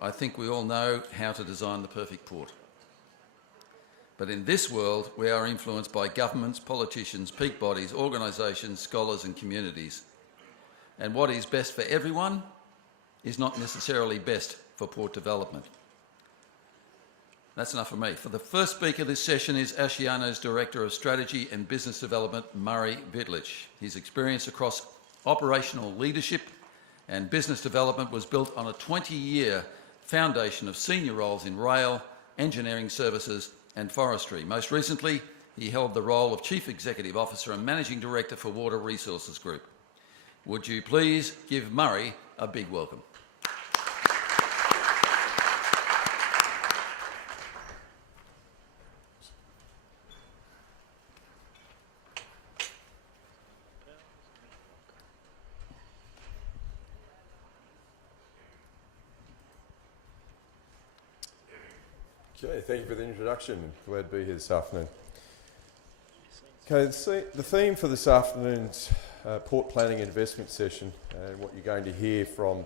I think we all know how to design the perfect port. But in this world, we are influenced by governments, politicians, peak bodies, organisations, scholars and communities. And what is best for everyone is not necessarily best for port development. That's enough for me. For the first speaker this session is Asciano's Director of Strategy and Business Development, Murray Vitlich. His experience across operational leadership and business development was built on a 20-year foundation of senior roles in rail, engineering services and forestry. Most recently, he held the role of Chief Executive Officer and Managing Director for Water Resources Group. Would you please give Murray a big welcome? Okay, thank you for the introduction. Glad to be here this afternoon. Okay, the theme for this afternoon's port planning and investment session, and what you're going to hear from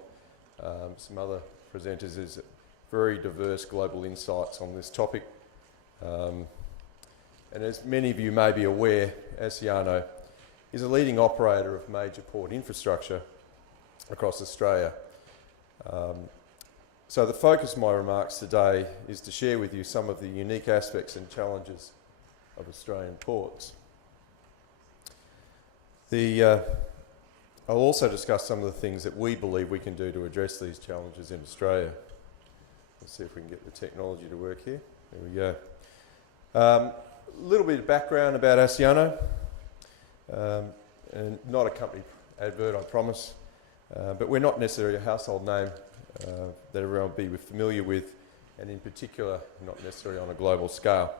some other presenters, is very diverse global insights on this topic. And as many of you may be aware, Asciano is a leading operator of major port infrastructure across Australia. So the focus of my remarks today is to share with you some of the unique aspects and challenges of Australian ports. I'll also discuss some of the things that we believe we can do to address these challenges in Australia. Let's see if we can get the technology to work here. There we go. A little bit of background about Asciano, and not a company advert, I promise, but we're not necessarily a household name that everyone will be familiar with, and in particular, not necessarily on a global scale.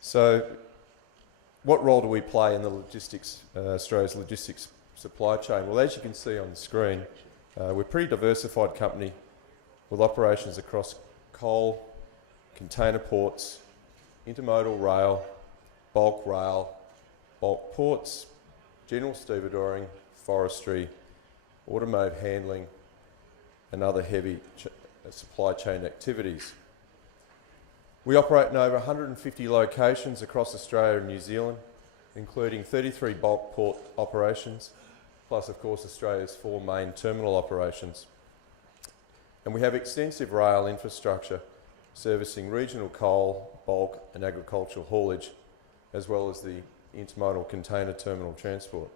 So, what role do we play in the Australia's logistics supply chain? Well, as you can see on the screen, we're a pretty diversified company with operations across coal, container ports, intermodal rail, bulk ports, general stevedoring, forestry, automotive handling, and other heavy supply chain activities. We operate in over 150 locations across Australia and New Zealand, including 33 bulk port operations, plus of course Australia's 4 main terminal operations. And we have extensive rail infrastructure servicing regional coal, bulk and agricultural haulage, as well as the intermodal container terminal transport.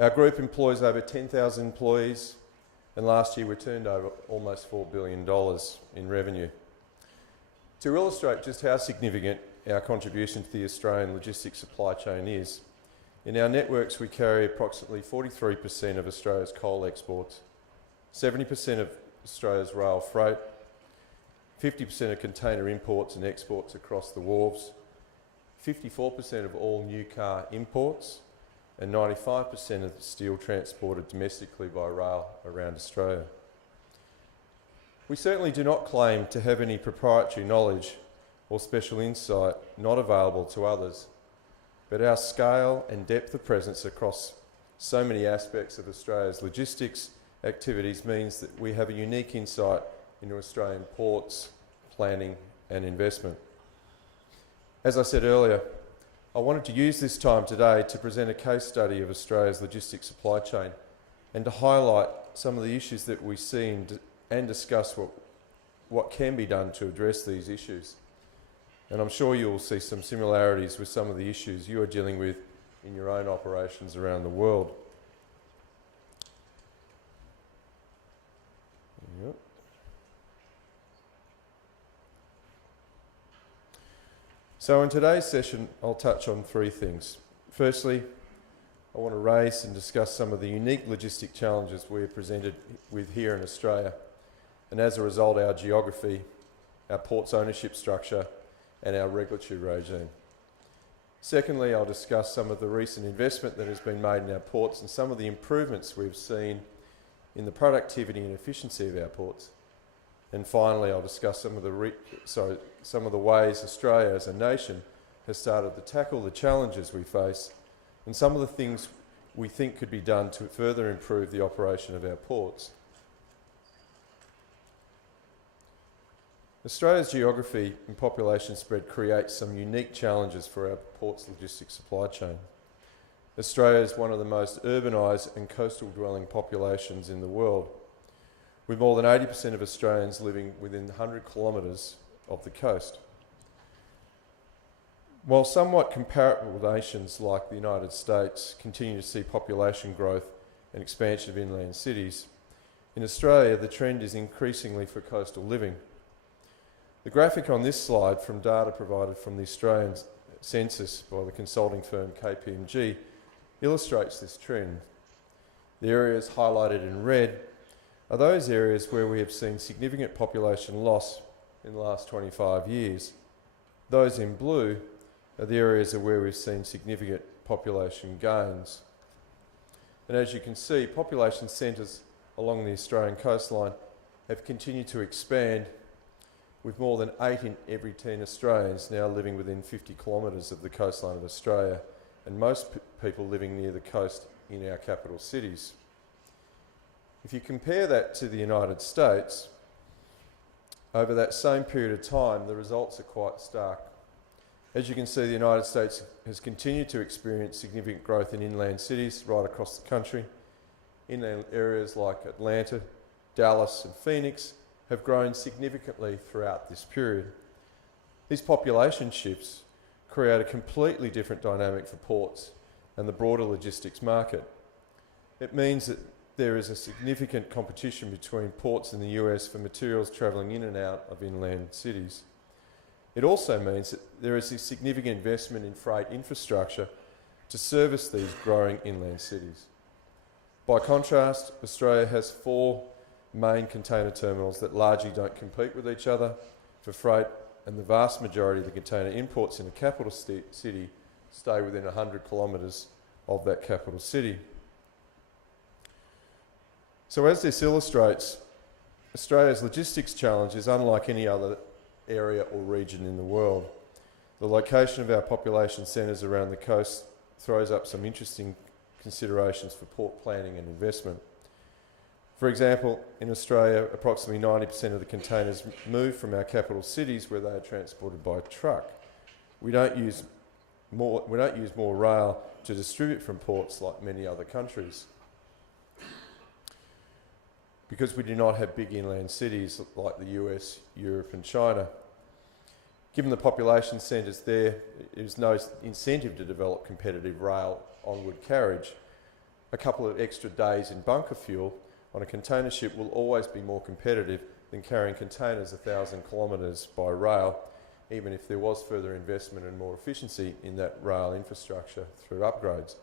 Our group employs over 10,000 employees, and last year we turned over almost $4 billion in revenue. To illustrate just how significant our contribution to the Australian logistics supply chain is, in our networks we carry approximately 43% of Australia's coal exports, 70% of Australia's rail freight, 50% of container imports and exports across the wharves, 54% of all new car imports, and 95% of the steel transported domestically by rail around Australia. We certainly do not claim to have any proprietary knowledge or special insight not available to others, but our scale and depth of presence across so many aspects of Australia's logistics activities means that we have a unique insight into Australian ports, planning and investment. As I said earlier, I wanted to use this time today to present a case study of Australia's logistics supply chain and to highlight some of the issues that we see and discuss what can be done to address these issues. And I'm sure you will see some similarities with some of the issues you are dealing with in your own operations around the world. Yep. So in today's session, I'll touch on 3 things. Firstly, I want to raise and discuss some of the unique logistic challenges we're presented with here in Australia, and as a result, our geography, our ports ownership structure, and our regulatory regime. Secondly, I'll discuss some of the recent investment that has been made in our ports and some of the improvements we've seen in the productivity and efficiency of our ports. And finally, I'll discuss some of the ways Australia as a nation has started to tackle the challenges we face and some of the things we think could be done to further improve the operation of our ports. Australia's geography and population spread creates some unique challenges for our ports logistics supply chain. Australia is one of the most urbanised and coastal dwelling populations in the world, with more than 80% of Australians living within 100 kilometres of the coast. While somewhat comparable nations like the United States continue to see population growth and expansion of inland cities, in Australia the trend is increasingly for coastal living. The graphic on this slide from data provided from the Australian census by the consulting firm KPMG illustrates this trend. The areas highlighted in red are those areas where we have seen significant population loss in the last 25 years. Those in blue are the areas where we've seen significant population gains. And as you can see, population centres along the Australian coastline have continued to expand, with more than 8 in every 10 Australians now living within 50 kilometres of the coastline of Australia, and most people living near the coast in our capital cities. If you compare that to the United States, over that same period of time, the results are quite stark. As you can see, the United States has continued to experience significant growth in inland cities right across the country. Inland areas like Atlanta, Dallas and Phoenix have grown significantly throughout this period. These population shifts create a completely different dynamic for ports and the broader logistics market. It means that there is a significant competition between ports in the US for materials travelling in and out of inland cities. It also means that there is a significant investment in freight infrastructure to service these growing inland cities. By contrast, Australia has 4 main container terminals that largely don't compete with each other for freight, and the vast majority of the container imports in the capital city stay within 100 kilometres of that capital city. So as this illustrates, Australia's logistics challenge is unlike any other area or region in the world. The location of our population centres around the coast throws up some interesting considerations for port planning and investment. For example, in Australia, approximately 90% of the containers move from our capital cities where they are transported by truck. We don't use more rail to distribute from ports like many other countries, because we do not have big inland cities like the US, Europe and China. Given the population centres there is no incentive to develop competitive rail onward carriage. A couple of extra days in bunker fuel on a container ship will always be more competitive than carrying containers 1,000 kilometres by rail, even if there was further investment and more efficiency in that rail infrastructure through upgrades.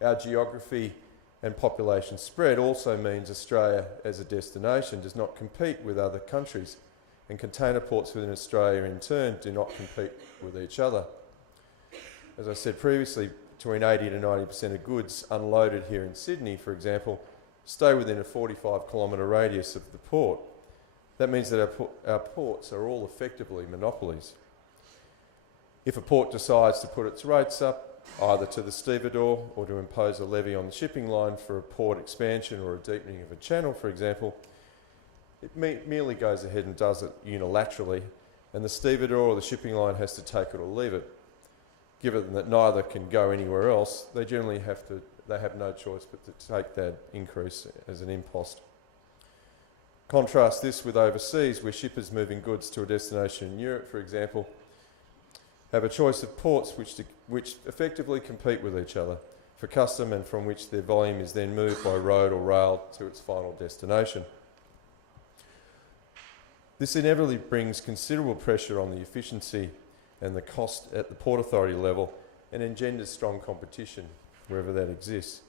Our geography and population spread also means Australia as a destination does not compete with other countries, and container ports within Australia in turn do not compete with each other. As I said previously, between 80 to 90% of goods unloaded here in Sydney, for example, stay within a 45-kilometre radius of the port. That means that our ports are all effectively monopolies. If a port decides to put its rates up, either to the stevedore or to impose a levy on the shipping line for a port expansion or a deepening of a channel, for example, it merely goes ahead and does it unilaterally, and the stevedore or the shipping line has to take it or leave it. Given that neither can go anywhere else, they generally have no choice but to take that increase as an impost. Contrast this with overseas, where shippers moving goods to a destination in Europe, for example, have a choice of ports which effectively compete with each other for custom, and from which their volume is then moved by road or rail to its final destination. This inevitably brings considerable pressure on the efficiency and the cost at the Port Authority level, and engenders strong competition wherever that exists.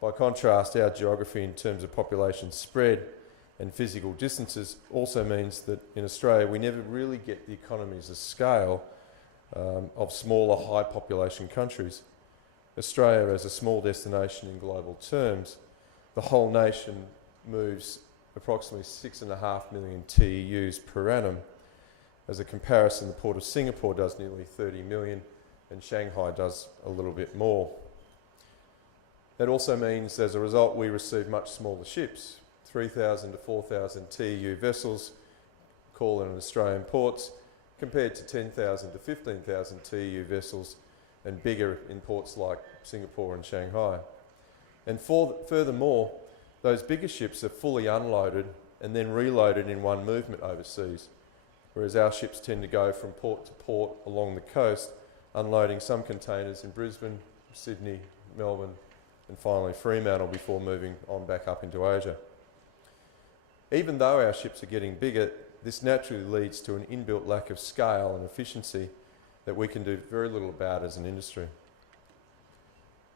By contrast, our geography in terms of population spread and physical distances also means that in Australia we never really get the economies of scale of smaller, high population countries. Australia, as a small destination in global terms, the whole nation moves approximately 6.5 million TEUs per annum. As a comparison, the Port of Singapore does nearly 30 million and Shanghai does a little bit more. That also means, as a result, we receive much smaller ships, 3,000 to 4,000 TEU vessels, call in Australian ports, compared to 10,000 to 15,000 TEU vessels and bigger in ports like Singapore and Shanghai. And furthermore, those bigger ships are fully unloaded and then reloaded in one movement overseas, whereas our ships tend to go from port to port along the coast, unloading some containers in Brisbane, Sydney, Melbourne, and finally Fremantle before moving on back up into Asia. Even though our ships are getting bigger, this naturally leads to an inbuilt lack of scale and efficiency that we can do very little about as an industry.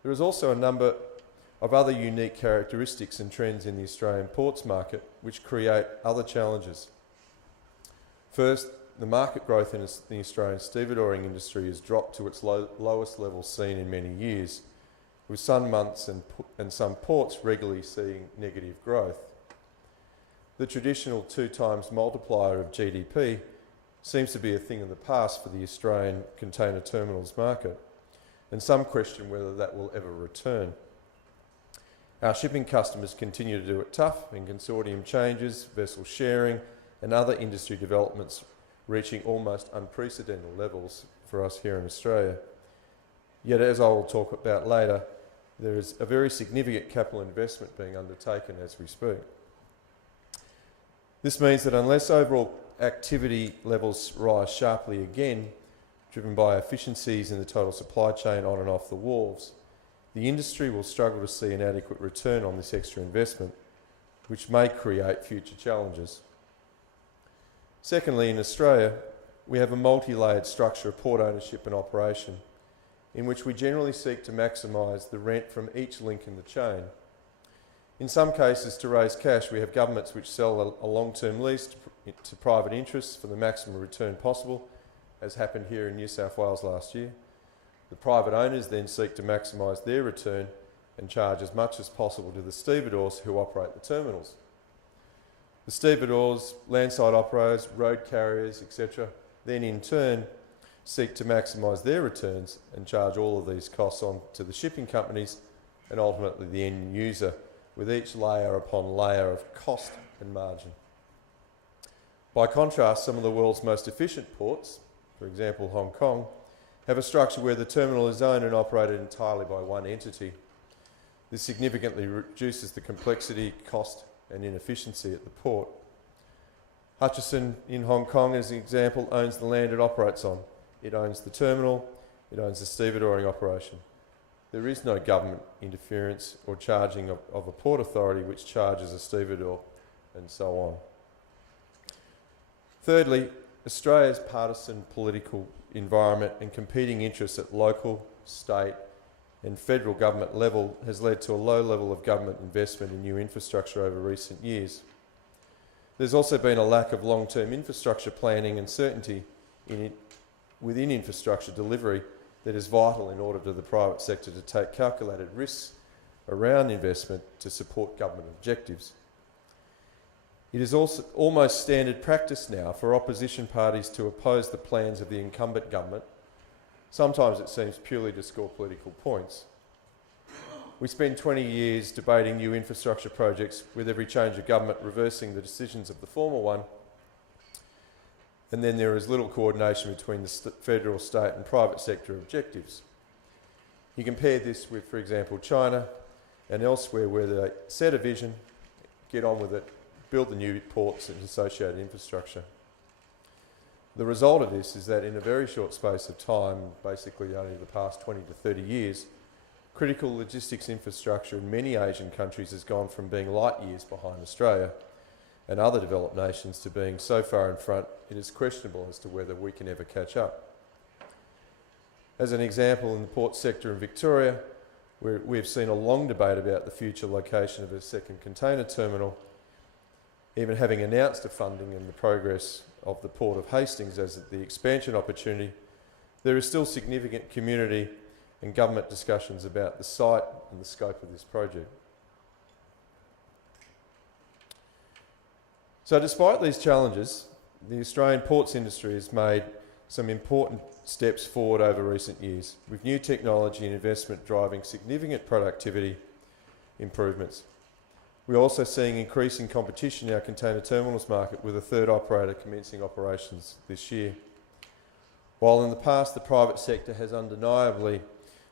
There is also a number of other unique characteristics and trends in the Australian ports market which create other challenges. First, the market growth in the Australian stevedoring industry has dropped to its lowest level seen in many years, with some months and some ports regularly seeing negative growth. The traditional 2 times multiplier of GDP seems to be a thing of the past for the Australian container terminals market, and some question whether that will ever return. Our shipping customers continue to do it tough, and consortium changes, vessel sharing, and other industry developments reaching almost unprecedented levels for us here in Australia. Yet, as I will talk about later, there is a very significant capital investment being undertaken as we speak. This means that unless overall activity levels rise sharply again, driven by efficiencies in the total supply chain on and off the wharves, the industry will struggle to see an adequate return on this extra investment, which may create future challenges. Secondly, in Australia, we have a multi-layered structure of port ownership and operation, in which we generally seek to maximise the rent from each link in the chain. In some cases, to raise cash, we have governments which sell a long-term lease to private interests for the maximum return possible, as happened here in New South Wales last year. The private owners then seek to maximise their return and charge as much as possible to the stevedores who operate the terminals. The stevedores, landside operators, road carriers, etc., then in turn seek to maximise their returns and charge all of these costs on to the shipping companies and ultimately the end user, with each layer upon layer of cost and margin. By contrast, some of the world's most efficient ports, for example Hong Kong, have a structure where the terminal is owned and operated entirely by one entity. This significantly reduces the complexity, cost and inefficiency at the port. Hutchison in Hong Kong, as an example, owns the land it operates on. It owns the terminal, it owns the stevedoring operation. There is no government interference or charging of a port authority which charges a stevedore, and so on. Thirdly, Australia's partisan political environment and competing interests at local, state and federal government level has led to a low level of government investment in new infrastructure over recent years. There's also been a lack of long-term infrastructure planning and certainty within infrastructure delivery that is vital in order for the private sector to take calculated risks around investment to support government objectives. It is also almost standard practice now for opposition parties to oppose the plans of the incumbent government. Sometimes it seems purely to score political points. We spend 20 years debating new infrastructure projects, with every change of government reversing the decisions of the former one, and then there is little coordination between the federal, state and private sector objectives. You compare this with, for example, China and elsewhere, where they set a vision, get on with it, build the new ports and associated infrastructure. The result of this is that in a very short space of time, basically only the past 20 to 30 years, critical logistics infrastructure in many Asian countries has gone from being light years behind Australia and other developed nations to being so far in front, it is questionable as to whether we can ever catch up. As an example, in the port sector in Victoria, where we have seen a long debate about the future location of a second container terminal, even having announced the funding and the progress of the Port of Hastings as the expansion opportunity, there is still significant community and government discussions about the site and the scope of this project. So despite these challenges, the Australian ports industry has made some important steps forward over recent years, with new technology and investment driving significant productivity improvements. We're also seeing increasing competition in our container terminals market, with a third operator commencing operations this year. While in the past the private sector has undeniably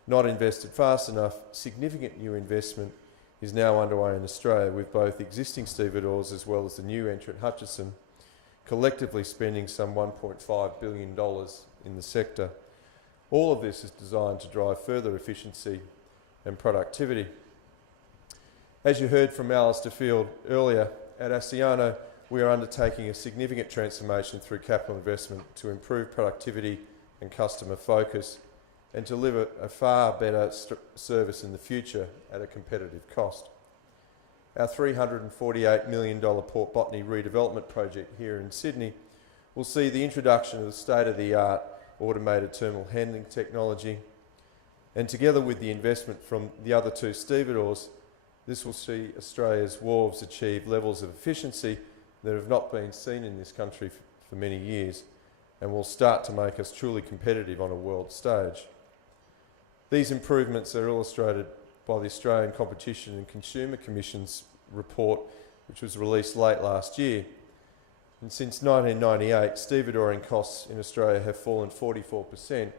not invested fast enough, significant new investment is now underway in Australia, with both existing stevedores as well as the new entrant Hutchison collectively spending some $1.5 billion in the sector. All of this is designed to drive further efficiency and productivity. As you heard from Alistair Field earlier, at Asciano we are undertaking a significant transformation through capital investment to improve productivity and customer focus and deliver a far better service in the future at a competitive cost. Our $348 million Port Botany redevelopment project here in Sydney will see the introduction of the state-of-the-art automated terminal handling technology, and together with the investment from the other two stevedores, this will see Australia's wharves achieve levels of efficiency that have not been seen in this country for many years, and will start to make us truly competitive on a world stage. These improvements are illustrated by the Australian Competition and Consumer Commission's report, which was released late last year. And since 1998, stevedoring costs in Australia have fallen 44%,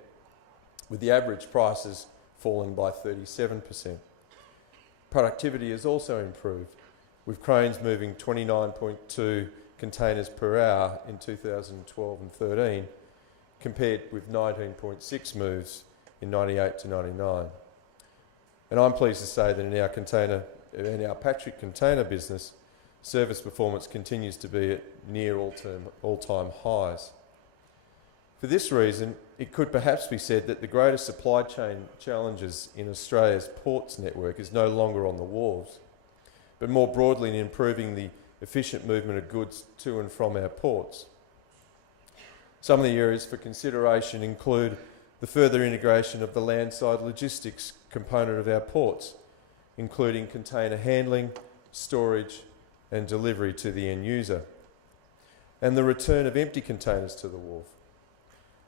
with the average prices falling by 37%. Productivity has also improved, with cranes moving 29.2 containers per hour in 2012 and 13, compared with 19.6 moves in 98 to 99. And I'm pleased to say that in our Patrick container business, service performance continues to be at near all-time highs. For this reason, it could perhaps be said that the greatest supply chain challenges in Australia's ports network is no longer on the wharves, but more broadly in improving the efficient movement of goods to and from our ports. Some of the areas for consideration include the further integration of the landside logistics component of our ports, including container handling, storage and delivery to the end user, and the return of empty containers to the wharf.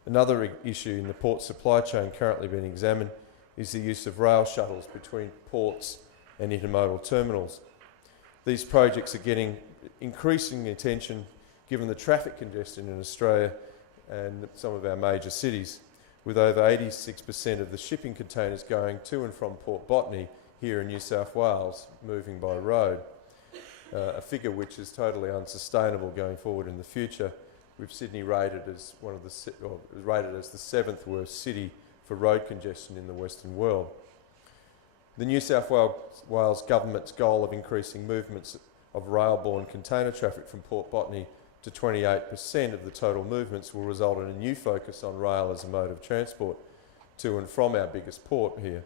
Another issue in the port supply chain currently being examined is the use of rail shuttles between ports and intermodal terminals. These projects are getting increasing attention given the traffic congestion in Australia and some of our major cities, with over 86% of the shipping containers going to and from Port Botany here in New South Wales moving by road, a figure which is totally unsustainable going forward in the future, with Sydney rated as the seventh worst city for road congestion in the Western world. The New South Wales government's goal of increasing movements of rail-borne container traffic from Port Botany to 28% of the total movements will result in a new focus on rail as a mode of transport to and from our biggest port here.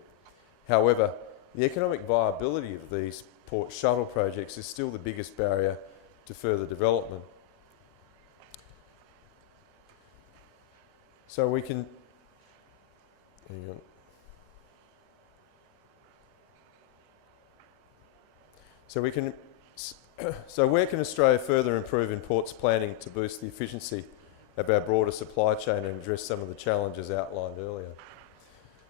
However, the economic viability of these port shuttle projects is still the biggest barrier to further development. So we can... Hang on. So where can Australia further improve in ports planning to boost the efficiency of our broader supply chain and address some of the challenges outlined earlier?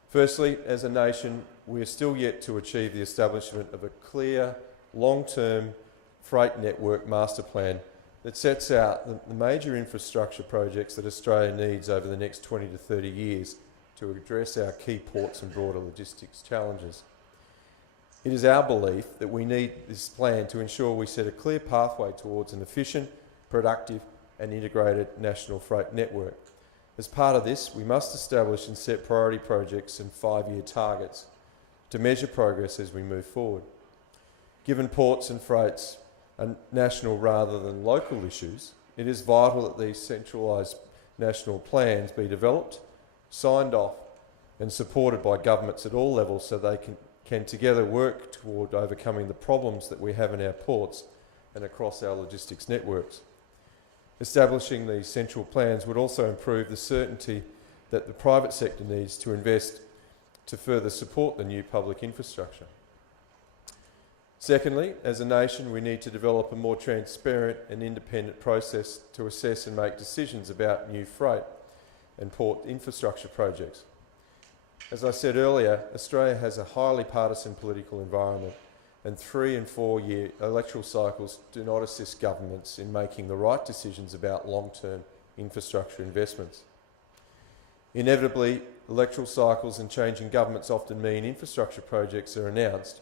Firstly, as a nation, we are still yet to achieve the establishment of a clear, long-term freight network master plan that sets out the major infrastructure projects that Australia needs over the next 20 to 30 years to address our key ports and broader logistics challenges. It is our belief that we need this plan to ensure we set a clear pathway towards an efficient, productive and integrated national freight network. As part of this, we must establish and set priority projects and 5-year targets to measure progress as we move forward. Given ports and freights are national rather than local issues, it is vital that these centralised national plans be developed, signed off and supported by governments at all levels so they can together work toward overcoming the problems that we have in our ports and across our logistics networks. Establishing these central plans would also improve the certainty that the private sector needs to invest to further support the new public infrastructure. Secondly, as a nation, we need to develop a more transparent and independent process to assess and make decisions about new freight and port infrastructure projects. As I said earlier, Australia has a highly partisan political environment, and 3 and 4 year electoral cycles do not assist governments in making the right decisions about long-term infrastructure investments. Inevitably, electoral cycles and changing governments often mean infrastructure projects are announced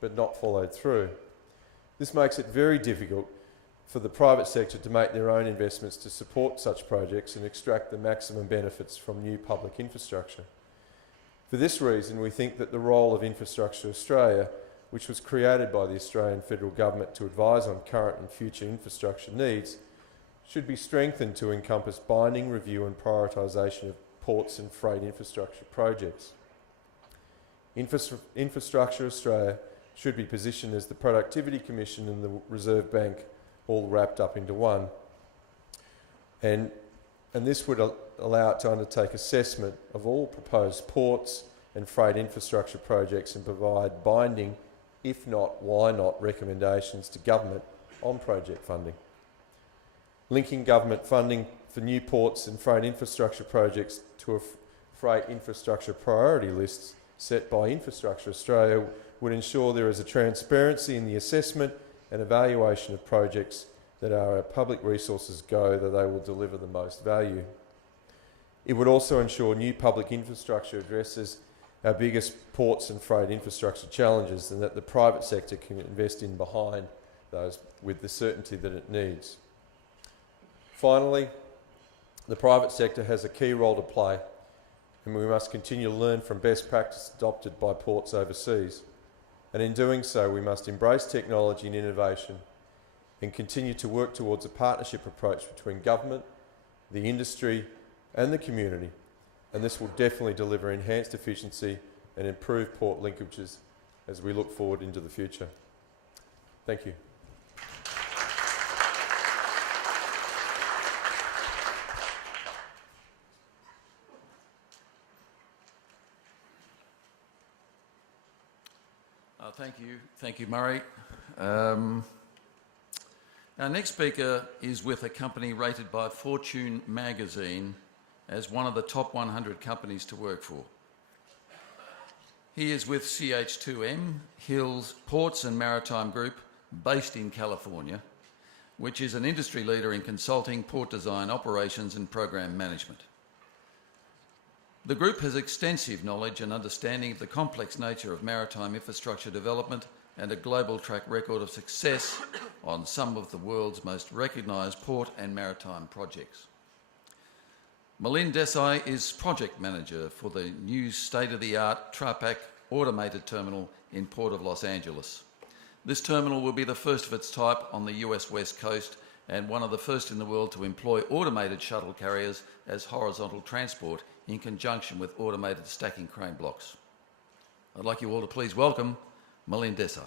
but not followed through. This makes it very difficult for the private sector to make their own investments to support such projects and extract the maximum benefits from new public infrastructure. For this reason, we think that the role of Infrastructure Australia, which was created by the Australian Federal Government to advise on current and future infrastructure needs, should be strengthened to encompass binding review and prioritisation of ports and freight infrastructure projects. Infrastructure Australia should be positioned as the Productivity Commission and the Reserve Bank all wrapped up into one. And this would allow it to undertake assessment of all proposed ports and freight infrastructure projects and provide binding, if not, why not, recommendations to government on project funding. Linking government funding for new ports and freight infrastructure projects to a freight infrastructure priority list set by Infrastructure Australia would ensure there is a transparency in the assessment and evaluation of projects that our public resources go that they will deliver the most value. It would also ensure new public infrastructure addresses our biggest ports and freight infrastructure challenges and that the private sector can invest in behind those with the certainty that it needs. Finally, the private sector has a key role to play and we must continue to learn from best practice adopted by ports overseas. And in doing so, we must embrace technology and innovation and continue to work towards a partnership approach between government, the industry and the community. And this will definitely deliver enhanced efficiency and improved port linkages as we look forward into the future. Thank you. Thank you, Murray. Our next speaker is with a company rated by Fortune magazine as one of the top 100 companies to work for. He is with CH2M, Hills Ports and Maritime Group, based in California, which is an industry leader in consulting, port design, operations and program management. The group has extensive knowledge and understanding of the complex nature of maritime infrastructure development and a global track record of success on some of the world's most recognised port and maritime projects. Milind Desai is project manager for the new state-of-the-art Trapac automated terminal in Port of Los Angeles. This terminal will be the first of its type on the US West Coast and one of the first in the world to employ automated shuttle carriers as horizontal transport in conjunction with automated stacking crane blocks. I'd like you all to please welcome Milind Desai.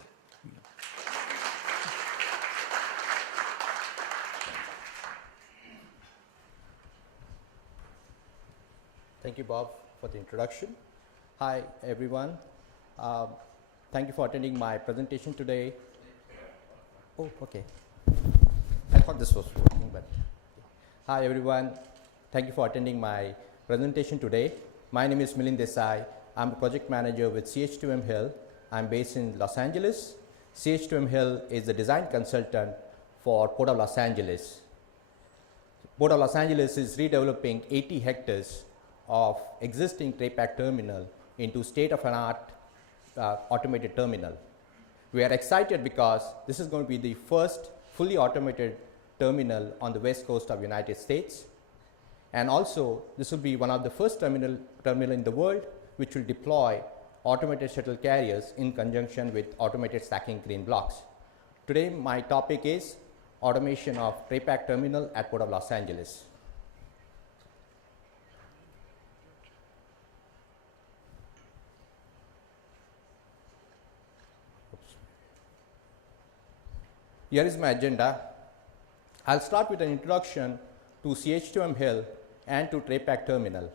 Thank you, Bob, for the introduction. Hi, everyone. Thank you for attending my presentation today. Oh, okay. I thought this was working, but hi, everyone. Thank you for attending my presentation today. My name is Milind Desai. I'm a project manager with CH2M Hill. I'm based in Los Angeles. CH2M Hill is the design consultant for Port of Los Angeles. Port of Los Angeles is redeveloping 80 hectares of existing Trapac terminal into state-of-the-art automated terminal. We are excited because this is going to be the first fully automated terminal on the west coast of the United States. And also, this will be one of the first terminal in the world which will deploy automated shuttle carriers in conjunction with automated stacking crane blocks. Today, my topic is automation of Trapac terminal at Port of Los Angeles. Here is my agenda. I'll start with an introduction to CH2M Hill and to Trapac terminal.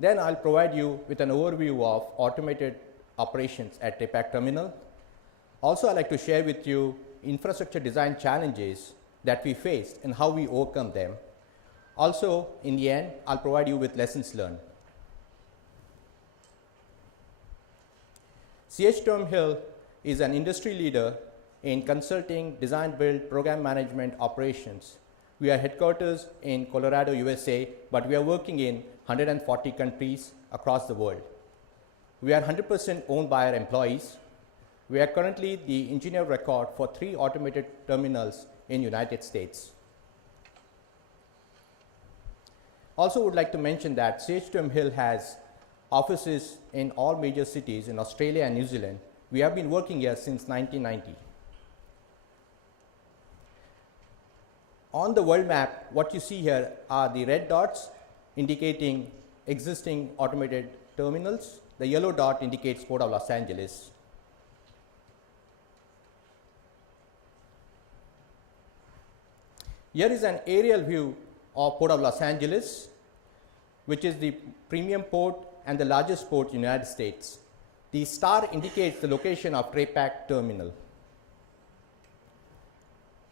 Then I'll provide you with an overview of automated operations at Trapac terminal. Also, I'd like to share with you infrastructure design challenges that we faced and how we overcome them. Also, in the end, I'll provide you with lessons learned. CH2M Hill is an industry leader in consulting, design, build, program management, operations. We are headquarters in Colorado, USA, but we are working in 140 countries across the world. We are 100% owned by our employees. We are currently the engineer of record for 3 automated terminals in United States. Also would like to mention that CH2M Hill has offices in all major cities in Australia and New Zealand. We have been working here since 1990. On the world map, what you see here are the red dots indicating existing automated terminals. The yellow dot indicates Port of Los Angeles. Here is an aerial view of Port of Los Angeles, which is the premium port and the largest port in the United States. The star indicates the location of Trapac terminal.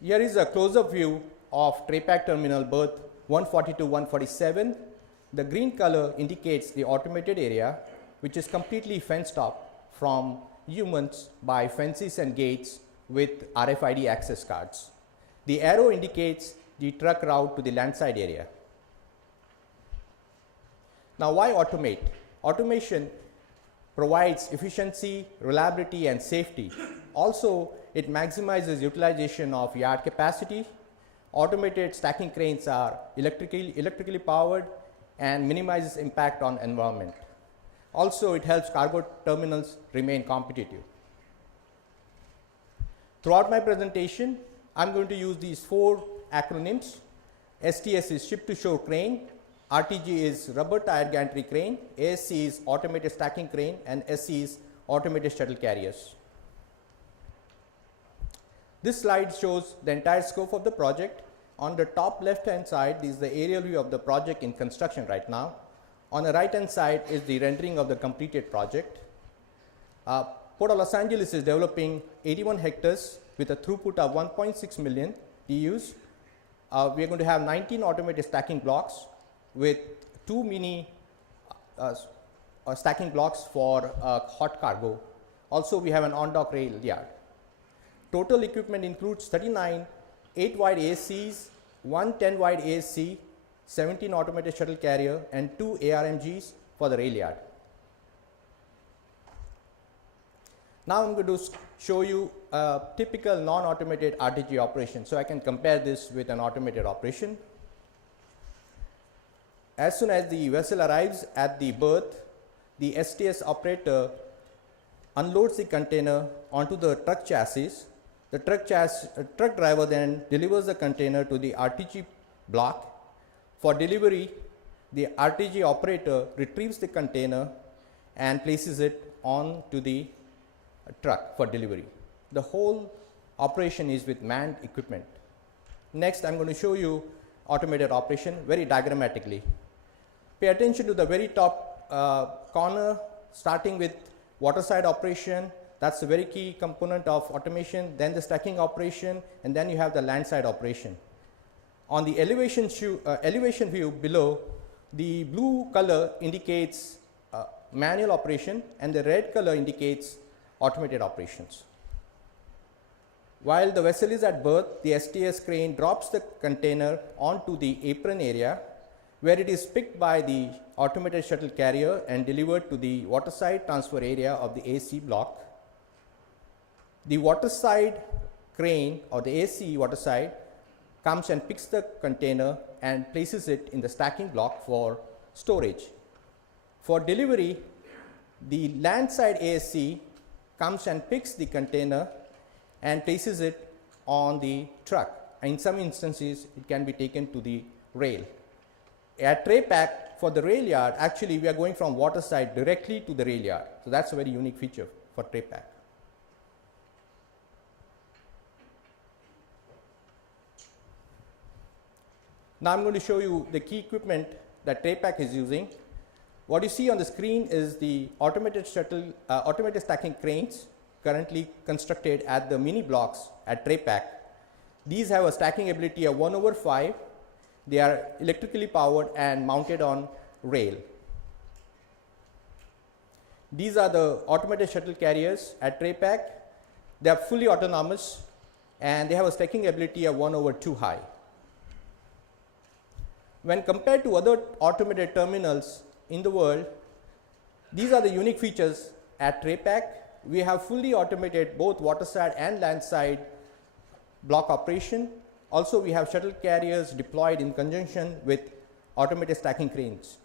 Here is a close-up view of Trapac terminal berth 140 to 147. The green color indicates the automated area, which is completely fenced off from humans by fences and gates with RFID access cards. The arrow indicates the truck route to the landside area. Now, why automate? Automation provides efficiency, reliability, and safety. Also, it maximizes utilization of yard capacity. Automated stacking cranes are electrically powered and minimizes impact on environment. Also, it helps cargo terminals remain competitive. Throughout my presentation, I'm going to use these 4 acronyms. STS is ship-to-shore crane, RTG is rubber tire gantry crane, ASC is automated stacking crane, and SC is automated shuttle carriers. This slide shows the entire scope of the project. On the top left-hand side is the aerial view of the project in construction right now. On the right-hand side is the rendering of the completed project. Port of Los Angeles is developing 81 hectares with a throughput of 1.6 million TEUs. We are going to have 19 automated stacking blocks with 2 mini stacking blocks for hot cargo. Also, we have an on-dock rail yard. Total equipment includes 39 8-wide ASCs, 1 10-wide ASC, 17 automated shuttle carrier, and 2 ARMGs for the rail yard. Now I'm going to show you a typical non-automated RTG operation. So I can compare this with an automated operation. As soon as the vessel arrives at the berth, the STS operator unloads the container onto the truck chassis. The truck driver then delivers the container to the RTG block. For delivery, the RTG operator retrieves the container and places it onto the truck for delivery. The whole operation is with manned equipment. Next, I'm going to show you automated operation very diagrammatically. Pay attention to the very top corner, starting with waterside operation. That's a very key component of automation. Then the stacking operation, and then you have the landside operation. On the elevation view below, the blue color indicates manual operation, and the red color indicates automated operations. While the vessel is at berth, the STS crane drops the container onto the apron area, where it is picked by the automated shuttle carrier and delivered to the waterside transfer area of the AC block. The waterside crane, or the AC waterside, comes and picks the container and places it in the stacking block for storage. For delivery, the landside ASC comes and picks the container and places it on the truck. In some instances, it can be taken to the rail. At Trapac, for the rail yard, actually we are going from waterside directly to the rail yard. So that's a very unique feature for Trapac. Now I'm going to show you the key equipment that Trapac is using. What you see on the screen is the automated stacking cranes currently constructed at the mini blocks at Trapac. These have a stacking ability of 1/5. They are electrically powered and mounted on rail. These are the automated shuttle carriers at Trapac. They are fully autonomous and they have a stacking ability of 1/2 high. When compared to other automated terminals in the world, these are the unique features at Trapac. We have fully automated both waterside and landside block operation. Also, we have shuttle carriers deployed in conjunction with automated stacking cranes.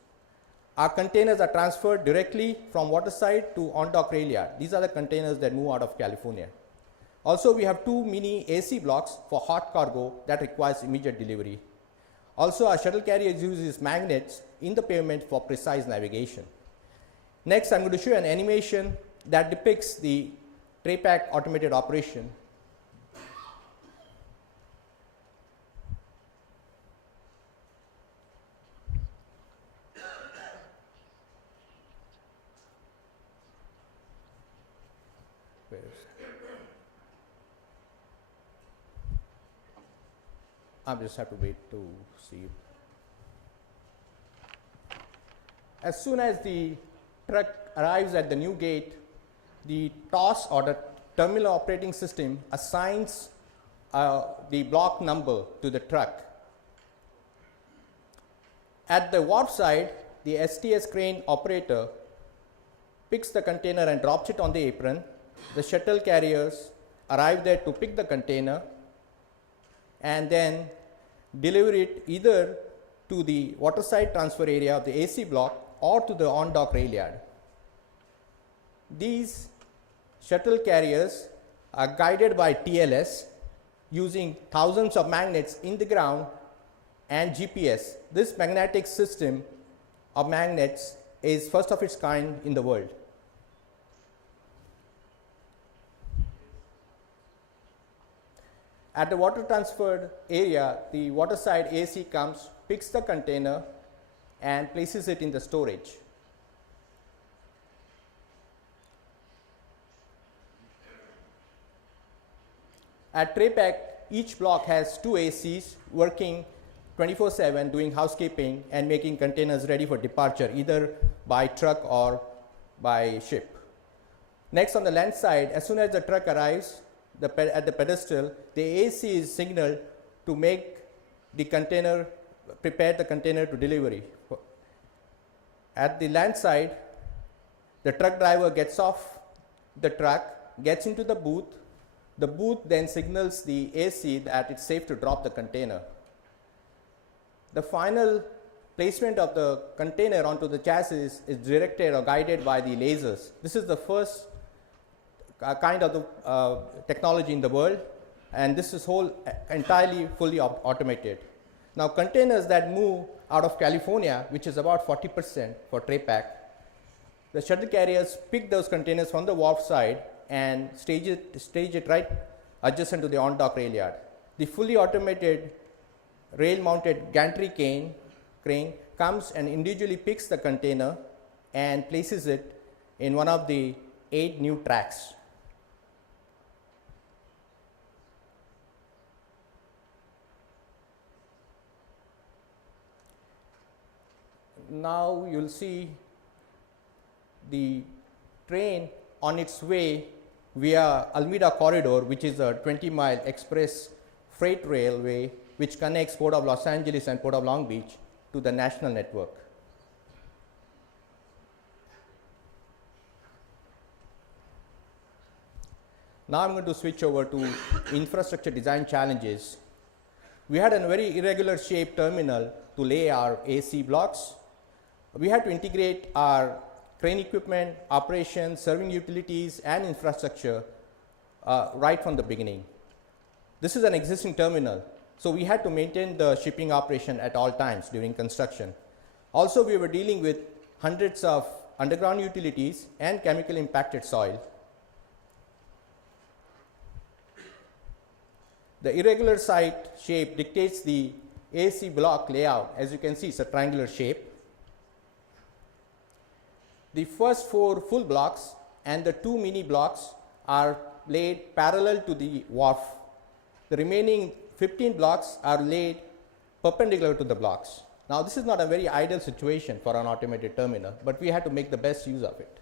Our containers are transferred directly from waterside to on-dock rail yard. These are the containers that move out of California. Also, we have 2 mini AC blocks for hot cargo that requires immediate delivery. Also, our shuttle carriers uses magnets in the pavement for precise navigation. Next, I'm going to show you an animation that depicts the Trapac automated operation. I just have to wait to see. As soon as the truck arrives at the new gate, the TOS or the terminal operating system assigns the block number to the truck. At the wharf side, the STS crane operator picks the container and drops it on the apron. The shuttle carriers arrive there to pick the container and then deliver it either to the waterside transfer area of the AC block or to the on-dock rail yard. These shuttle carriers are guided by TLS using thousands of magnets in the ground and GPS. This magnetic system of magnets is first of its kind in the world. At the water transferred area, the waterside AC comes, picks the container and places it in the storage. At Trapac, each block has 2 ACs working 24/7 doing housekeeping and making containers ready for departure either by truck or by ship. Next, on the land side, as soon as the truck arrives at the pedestal, the AC is signaled to make the container, prepare the container to delivery. At the land side, the truck driver gets off the truck, gets into the booth. The booth then signals the AC that it's safe to drop the container. The final placement of the container onto the chassis is directed or guided by the lasers. This is the first kind of the technology in the world, and this is entirely fully automated. Now, containers that move out of California, which is about 40% for Trapac, the shuttle carriers pick those containers from the wharf side and stage it right adjacent to the on-dock rail yard. The fully automated rail-mounted gantry crane comes and individually picks the container and places it in one of the 8 new tracks. Now you'll see the train on its way via Alameda Corridor, which is a 20-mile express freight railway which connects Port of Los Angeles and Port of Long Beach to the national network. Now I'm going to switch over to infrastructure design challenges. We had a very irregular shaped terminal to lay our AC blocks. We had to integrate our crane equipment, operations, serving utilities, and infrastructure right from the beginning. This is an existing terminal, so we had to maintain the shipping operation at all times during construction. Also, we were dealing with hundreds of underground utilities and chemical impacted soil. The irregular site shape dictates the AC block layout. As you can see, it's a triangular shape. The first 4 full blocks and the 2 mini blocks are laid parallel to the wharf. The remaining 15 blocks are laid perpendicular to the blocks. Now, this is not a very ideal situation for an automated terminal, but we had to make the best use of it.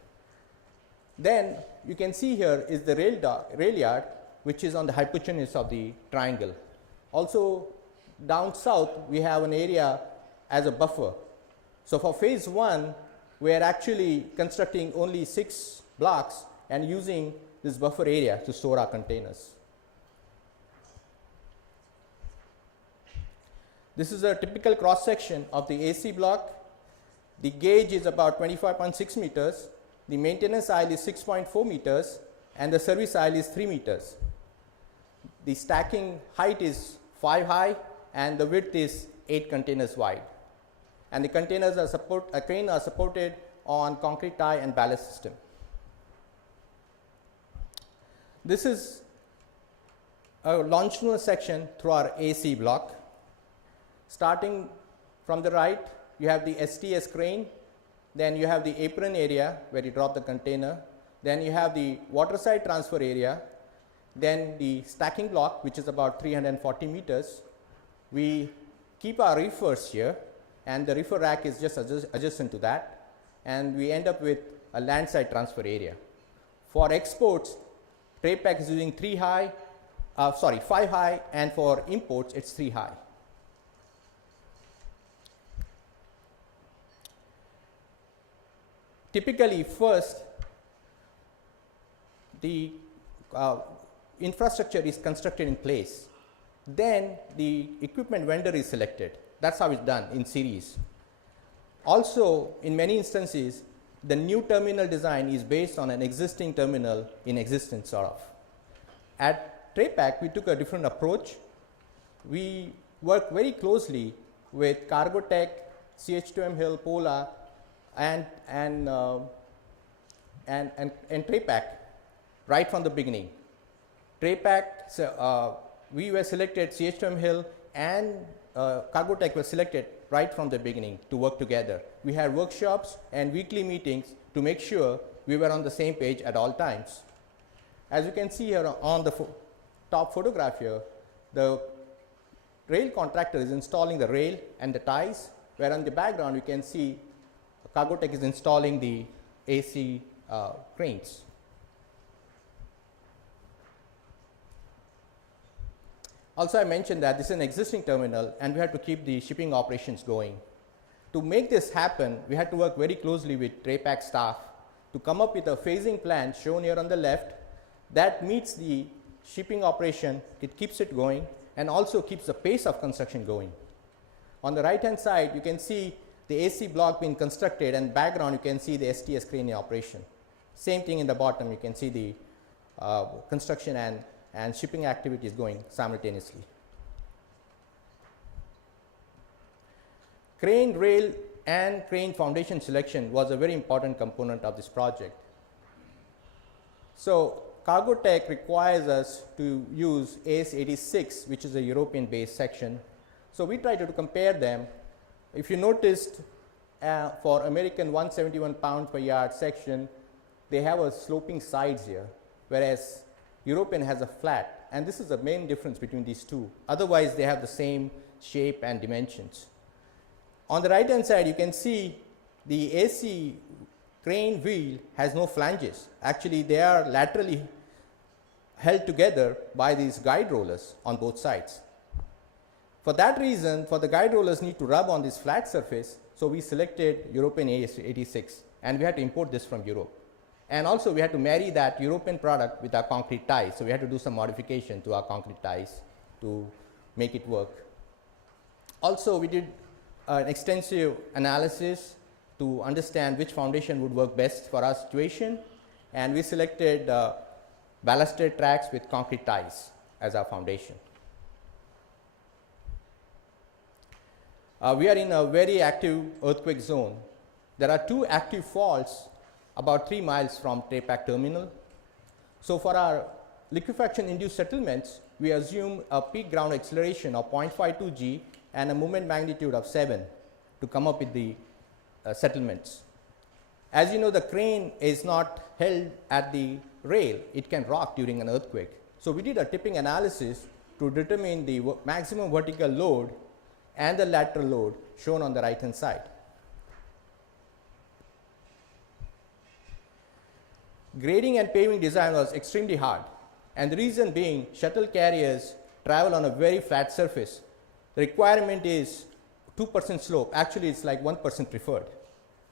Then you can see here is the rail yard, which is on the hypotenuse of the triangle. Also down south we have an area as a buffer. So for phase 1 we are actually constructing only 6 blocks and using this buffer area to store our containers. This is a typical cross section of the AC block. The gauge is about 25.6 meters, the maintenance aisle is 6.4 meters, and the service aisle is 3 meters. The stacking height is 5 high and the width is 8 containers wide. And the containers are crane are supported on concrete tie and ballast system. This is a longitudinal section through our AC block. Starting from the right, you have the STS crane, then you have the apron area where you drop the container, then you have the waterside transfer area, then the stacking block, which is about 340 meters. We keep our reefers here, and the reefer rack is just adjacent to that, and we end up with a landside transfer area. For exports, Trapac is using 5 high, and for imports it's 3 high. Typically, first the infrastructure is constructed in place, then the equipment vendor is selected. That's how it's done in series. Also, in many instances, the new terminal design is based on an existing terminal in existence sort of. At Trapac, we took a different approach. We work very closely with Cargotec, CH2M Hill, Pola, and Trapac right from the beginning. Trapac, we were selected, CH2M Hill and Cargotec were selected right from the beginning to work together. We had workshops and weekly meetings to make sure we were on the same page at all times. As you can see here on the top photograph here, the rail contractor is installing the rail and the ties, where on the background you can see Cargotec is installing the AC cranes. Also, I mentioned that this is an existing terminal and we had to keep the shipping operations going. To make this happen, we had to work very closely with Trapac staff to come up with a phasing plan shown here on the left that meets the shipping operation, it keeps it going, and also keeps the pace of construction going. On the right hand side, you can see the AC block being constructed, and background you can see the STS crane in operation. Same thing in the bottom, you can see the construction and shipping activities going simultaneously. Crane, rail and crane foundation selection was a very important component of this project. So Cargotec requires us to use AS86, which is a European based section. So we tried to compare them. If you noticed, for American 171 pound per yard section, they have a sloping sides here, whereas European has a flat, and this is the main difference between these two. Otherwise, they have the same shape and dimensions. On the right hand side, you can see the AC crane wheel has no flanges. Actually, they are laterally held together by these guide rollers on both sides. For that reason, for the guide rollers need to rub on this flat surface, so we selected European AS86, and we had to import this from Europe. And also we had to marry that European product with our concrete ties, so we had to do some modification to our concrete ties to make it work. Also, we did an extensive analysis to understand which foundation would work best for our situation, and we selected ballasted tracks with concrete ties as our foundation. We are in a very active earthquake zone. There are 2 active faults about 3 miles from Trapac terminal. So for our liquefaction induced settlements, we assume a peak ground acceleration of 0.52 g and a moment magnitude of 7 to come up with the settlements. As you know, the crane is not held at the rail, it can rock during an earthquake. So we did a tipping analysis to determine the maximum vertical load and the lateral load shown on the right hand side. Grading and paving design was extremely hard, and the reason being shuttle carriers travel on a very flat surface. The requirement is 2% slope. Actually, it's like 1% preferred.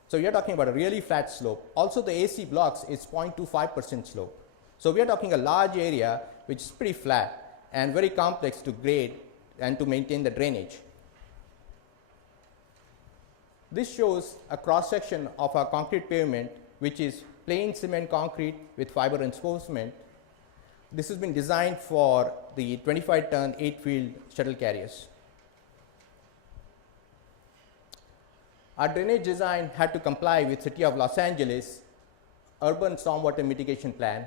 So we are talking about a really flat slope. Also, the AC blocks is 0.25% slope. So we are talking a large area which is pretty flat and very complex to grade and to maintain the drainage. This shows a cross section of our concrete pavement, which is plain cement concrete with fiber reinforcement. This has been designed for the 25-ton 8-wheeled shuttle carriers. Our drainage design had to comply with City of Los Angeles urban stormwater mitigation plan.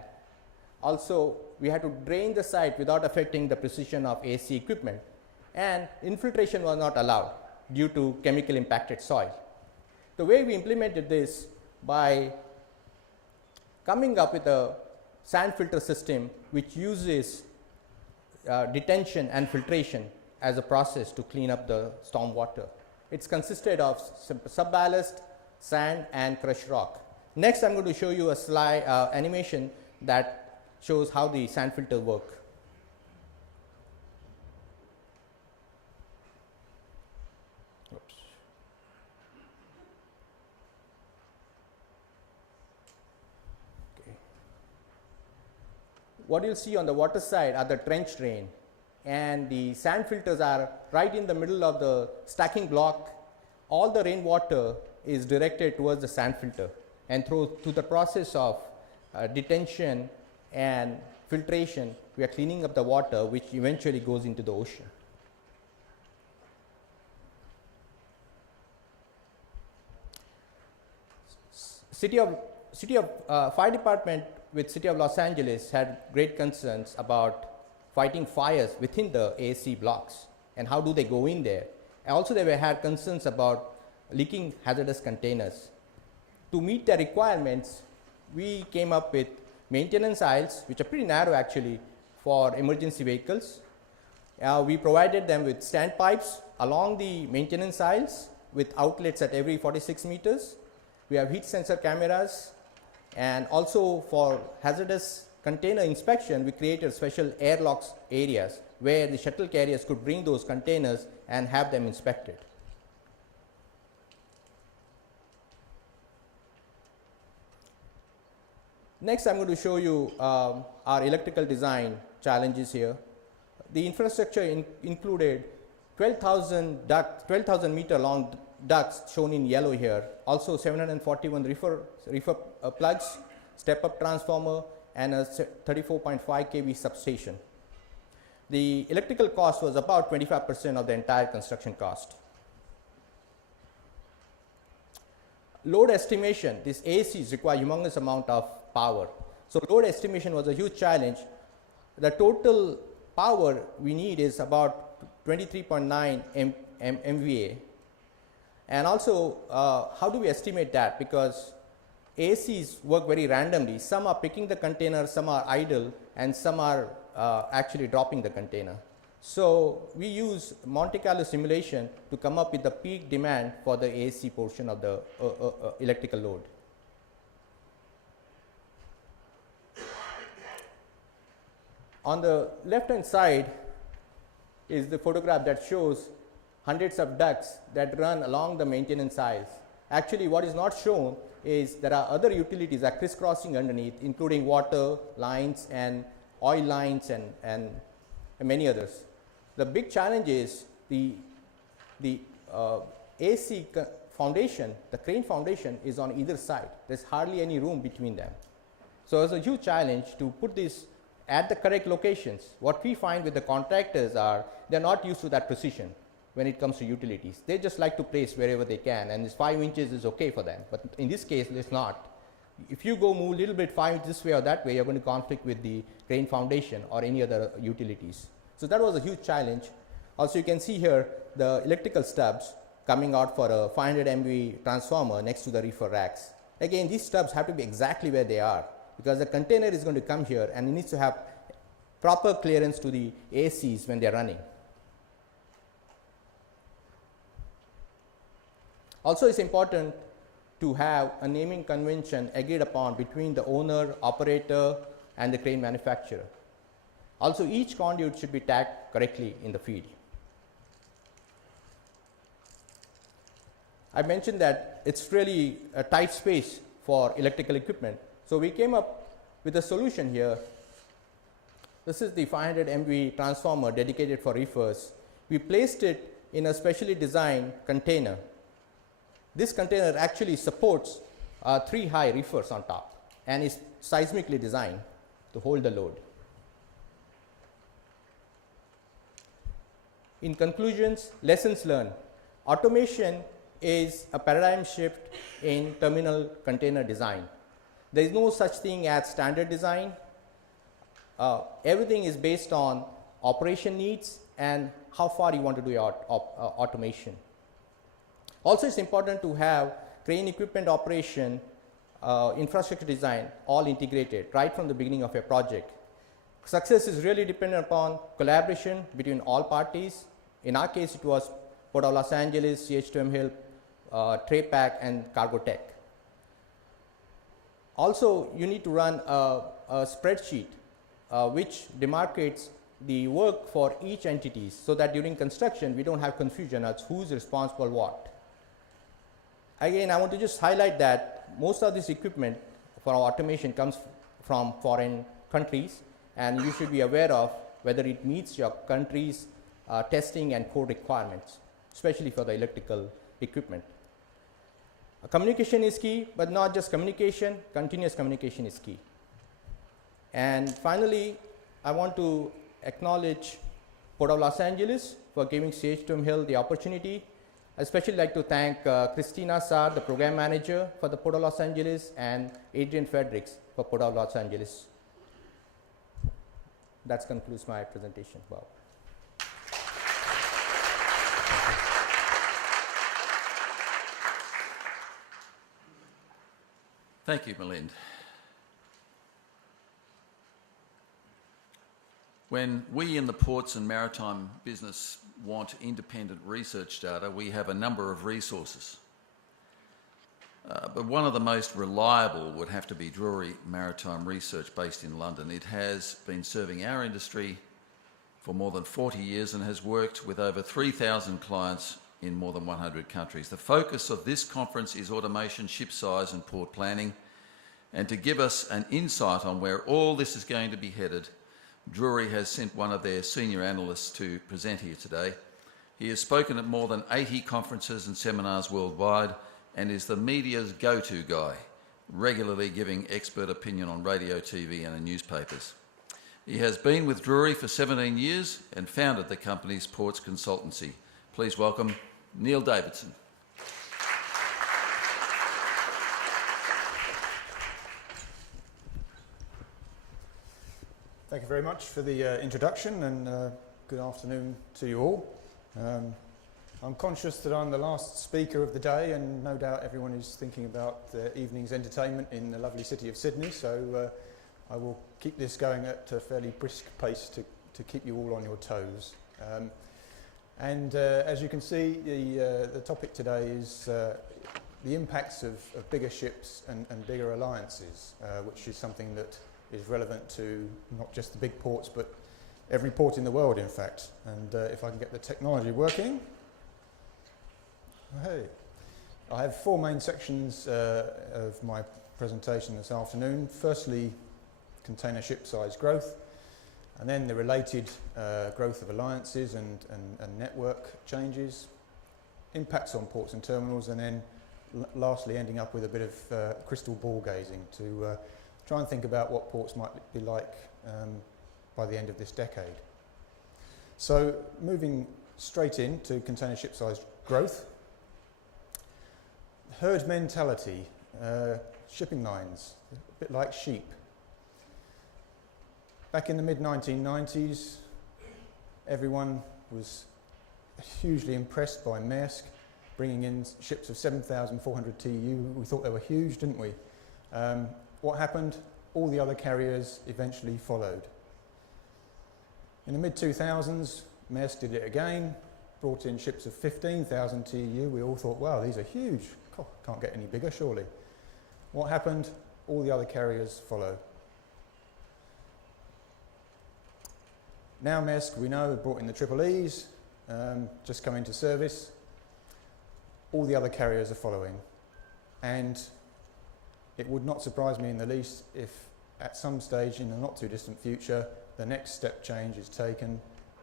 Also, we had to drain the site without affecting the precision of AC equipment, and infiltration was not allowed due to chemical impacted soil. The way we implemented this by coming up with a sand filter system which uses detention and filtration as a process to clean up the storm water. It's consisted of subballast, sand, and crushed rock. Next, I'm going to show you a slide animation that shows how the sand filter work. Oops. Okay. What you'll see on the water side are the trench drain, and the sand filters are right in the middle of the stacking block. All the rainwater is directed towards the sand filter, and through the process of detention and filtration, we are cleaning up the water which eventually goes into the ocean. Fire department with City of Los Angeles had great concerns about fighting fires within the AC blocks and how do they go in there. And also they had concerns about leaking hazardous containers. To meet their requirements, we came up with maintenance aisles, which are pretty narrow actually, for emergency vehicles. We provided them with standpipes along the maintenance aisles with outlets at every 46 meters. We have heat sensor cameras, and also for hazardous container inspection, we created special airlocks areas where the shuttle carriers could bring those containers and have them inspected. Next, I'm going to show you our electrical design challenges here. The infrastructure included 12,000 meter long ducts shown in yellow here, also 741 reefer plugs, step-up transformer, and a 34.5 kV substation. The electrical cost was about 25% of the entire construction cost. Load estimation, these ACs require humongous amount of power. So load estimation was a huge challenge. The total power we need is about 23.9 MVA. And also, how do we estimate that? Because ACs work very randomly. Some are picking the container, some are idle, and some are actually dropping the container. So we use Monte Carlo simulation to come up with the peak demand for the AC portion of the electrical load. On the left hand side is the photograph that shows hundreds of ducts that run along the maintenance aisles. Actually, what is not shown is there are other utilities that are crisscrossing underneath, including water lines and oil lines and many others. The big challenge is the AC foundation, the crane foundation is on either side. There's hardly any room between them. So it's a huge challenge to put this at the correct locations. What we find with the contractors are they're not used to that precision when it comes to utilities. They just like to place wherever they can, and this 5 inches is okay for them. But in this case, it's not. If you go move a little bit 5 inches this way or that way, you're going to conflict with the crane foundation or any other utilities. So that was a huge challenge. Also, you can see here the electrical stubs coming out for a 500 MV transformer next to the reefer racks. Again, these stubs have to be exactly where they are, because the container is going to come here and it needs to have proper clearance to the ACs when they're running. Also, it's important to have a naming convention agreed upon between the owner, operator, and the crane manufacturer. Also, each conduit should be tagged correctly in the field. I mentioned that it's really a tight space for electrical equipment. So we came up with a solution here. This is the 500 MV transformer dedicated for reefers. We placed it in a specially designed container. This container actually supports 3 high reefers on top and is seismically designed to hold the load. In conclusions, lessons learned. Automation is a paradigm shift in terminal container design. There is no such thing as standard design. Everything is based on operation needs and how far you want to do your automation. Also, it's important to have crane equipment operation, infrastructure design all integrated right from the beginning of your project. Success is really dependent upon collaboration between all parties. In our case, it was Port of Los Angeles, CH2M Hill, Trapac, and Cargotech. Also, you need to run a spreadsheet which demarcates the work for each entity so that during construction we don't have confusion as who's responsible what. Again, I want to just highlight that most of this equipment for our automation comes from foreign countries, and you should be aware of whether it meets your country's testing and code requirements, especially for the electrical equipment. Communication is key, but not just communication, continuous communication is key. And finally, I want to acknowledge Port of Los Angeles for giving CH2M Hill the opportunity. I especially like to thank Christina Saar, the program manager for the Port of Los Angeles, and Adrian Fredericks for Port of Los Angeles. That concludes my presentation, Bob. Thank you, Milind. When we in the ports and maritime business want independent research data, we have a number of resources. But one of the most reliable would have to be Drury Maritime Research, based in London. It has been serving our industry for more than 40 years and has worked with over 3,000 clients in more than 100 countries. The focus of this conference is automation, ship size and port planning. And to give us an insight on where all this is going to be headed, Drury has sent one of their senior analysts to present here today. He has spoken at more than 80 conferences and seminars worldwide and is the media's go-to guy, regularly giving expert opinion on radio, TV and in newspapers. He has been with Drury for 17 years and founded the company's ports consultancy. Please welcome Neil Davidson. Thank you very much for the introduction, and good afternoon to you all. I'm conscious that I'm the last speaker of the day, and no doubt everyone is thinking about the evening's entertainment in the lovely city of Sydney, so I will keep this going at a fairly brisk pace to keep you all on your toes. As you can see, the topic today is the impacts of bigger ships and bigger alliances, which is something that is relevant to not just the big ports, but every port in the world, in fact. And if I can get the technology working. Hey. I have 4 main sections of my presentation this afternoon. Firstly, container ship size growth, and then the related growth of alliances and network changes, impacts on ports and terminals, and then lastly ending up with a bit of crystal ball gazing to try and think about what ports might be like by the end of this decade. So moving straight into container ship size growth. Herd mentality, shipping lines, a bit like sheep. Back in the mid-1990s, everyone was hugely impressed by Maersk bringing in ships of 7,400 TEU. We thought they were huge, didn't we? What happened? All the other carriers eventually followed. In the mid-2000s, Maersk did it again, brought in ships of 15,000 TEU. We all thought, wow, these are huge, "Oh, can't get any bigger, surely." What happened? All the other carriers follow. Now Maersk, we know, have brought in the Triple E's, just come into service. All the other carriers are following. And it would not surprise me in the least if at some stage in the not too distant future, the next step change is taken,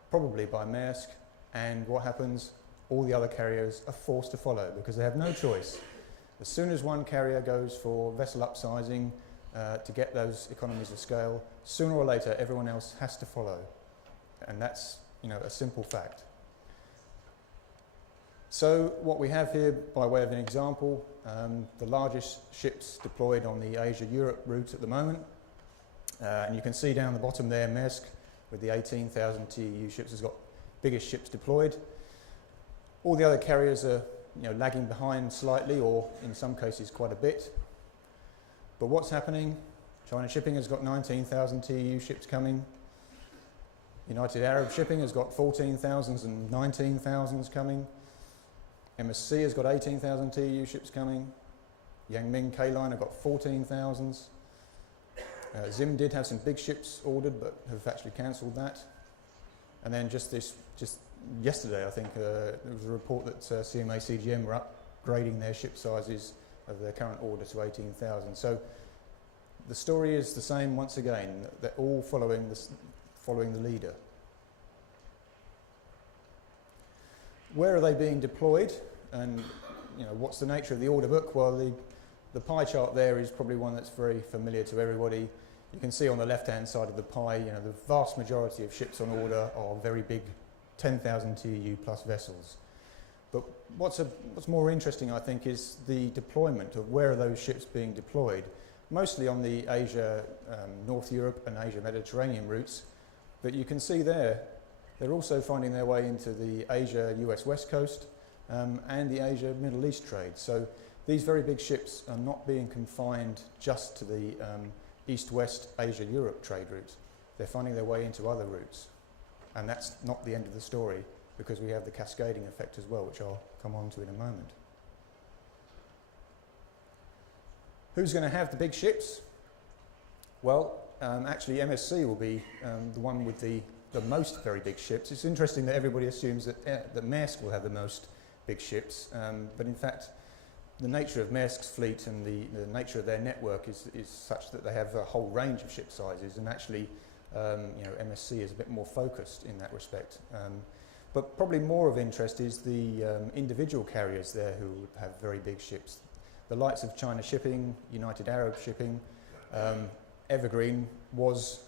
probably by Maersk, and what happens? All the other carriers are forced to follow because they have no choice. As soon as one carrier goes for vessel upsizing to get those economies of scale, sooner or later everyone else has to follow. And that's, you know, a simple fact. So what we have here, by way of an example, the largest ships deployed on the Asia-Europe route at the moment. And you can see down the bottom there, Maersk, with the 18,000 TEU ships, has got biggest ships deployed. All the other carriers are, you know, lagging behind slightly, or in some cases quite a bit. But what's happening? China Shipping has got 19,000 TEU ships coming. United Arab Shipping has got 14,000s and 19,000s coming. MSC has got 18,000 TEU ships coming. Yangming K-Line have got 14,000s. Zim did have some big ships ordered, but have actually cancelled that. And then just yesterday, I think, there was a report that CMA CGM were upgrading their ship sizes of their current order to 18,000. So the story is the same once again. They're all following the leader. Where are they being deployed? And, you know, what's the nature of the order book? Well, the pie chart there is probably one that's very familiar to everybody. You can see on the left-hand side of the pie, you know, the vast majority of ships on order are very big 10,000 TEU plus vessels. But what's more interesting, I think, is the deployment of where are those ships being deployed. Mostly on the Asia, North Europe and Asia Mediterranean routes. But you can see there, they're also finding their way into the Asia US West Coast and the Asia Middle East trade. So these very big ships are not being confined just to the East-West Asia-Europe trade route. They're finding their way into other routes. And that's not the end of the story, because we have the cascading effect as well, which I'll come on to in a moment. Who's going to have the big ships? Well, actually MSC will be the one with the most very big ships. It's interesting that everybody assumes that Maersk will have the most big ships, but in fact the nature of Maersk's fleet and the nature of their network is such that they have a whole range of ship sizes, and actually you know, MSC is a bit more focused in that respect. But probably more of interest is the individual carriers there who have very big ships. The likes of China Shipping, United Arab Shipping, Evergreen was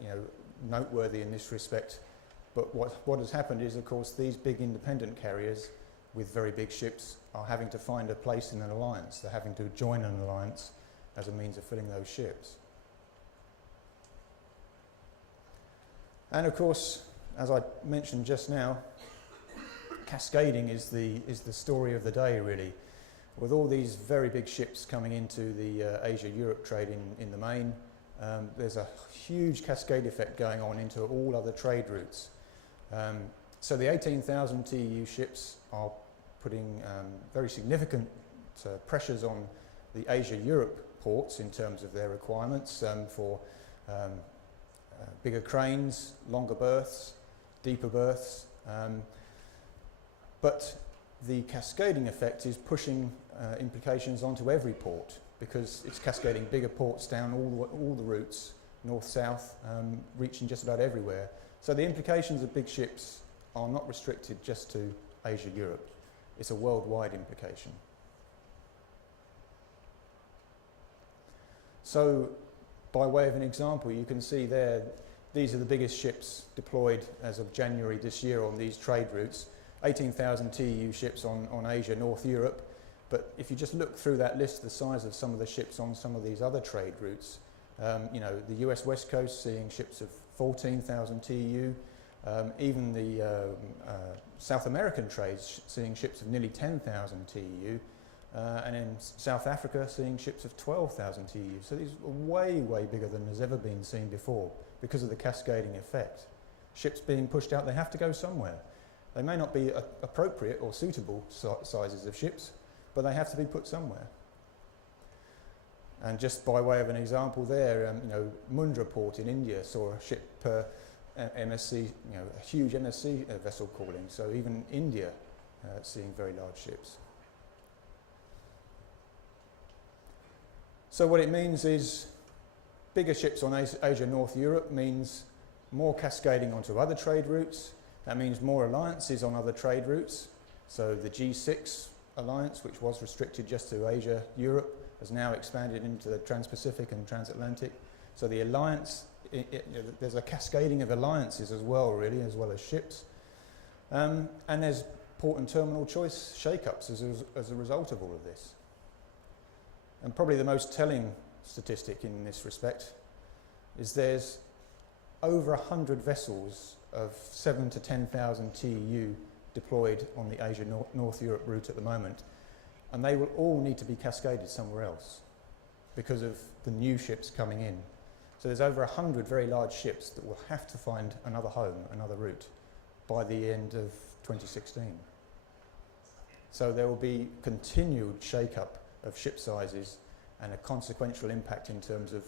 you know, noteworthy in this respect. But what has happened is, of course, these big independent carriers with very big ships are having to find a place in an alliance. They're having to join an alliance as a means of filling those ships. And of course, as I mentioned just now, cascading is the story of the day, really. With all these very big ships coming into the Asia-Europe trade in the main, there's a huge cascade effect going on into all other trade routes. So the 18,000 TEU ships are putting very significant pressures on the Asia-Europe ports in terms of their requirements for bigger cranes, longer berths, deeper berths. But the cascading effect is pushing implications onto every port, because it's cascading bigger ports down all the routes, north-south, reaching just about everywhere. So the implications of big ships are not restricted just to Asia-Europe. It's a worldwide implication. So, by way of an example, you can see there, these are the biggest ships deployed as of January this year on these trade routes. 18,000 TEU ships on Asia, North Europe. But if you just look through that list, the size of some of the ships on some of these other trade routes, you know, the US West Coast seeing ships of 14,000 TEU, even the South American trades seeing ships of nearly 10,000 TEU, and in South Africa seeing ships of 12,000 TEU. So these are way, way bigger than has ever been seen before because of the cascading effect. Ships being pushed out, they have to go somewhere. They may not be appropriate or suitable sizes of ships, but they have to be put somewhere. And just by way of an example there, Mundra port in India saw a ship per MSC, a huge MSC vessel calling. So even India seeing very large ships. So what it means is bigger ships on Asia North Europe means more cascading onto other trade routes. That means more alliances on other trade routes. So the G6 alliance, which was restricted just to Asia, Europe, has now expanded into the Trans-Pacific and Transatlantic. So the alliance, there's a cascading of alliances as well, really, as well as ships. And there's port and terminal choice shake-ups as a result of all of this. And probably the most telling statistic in this respect is there's over 100 vessels of 7,000 to 10,000 TEU deployed on the Asia North Europe route at the moment, and they will all need to be cascaded somewhere else because of the new ships coming in. So there's over 100 very large ships that will have to find another home, another route, by the end of 2016. So there will be continued shake-up of ship sizes and a consequential impact in terms of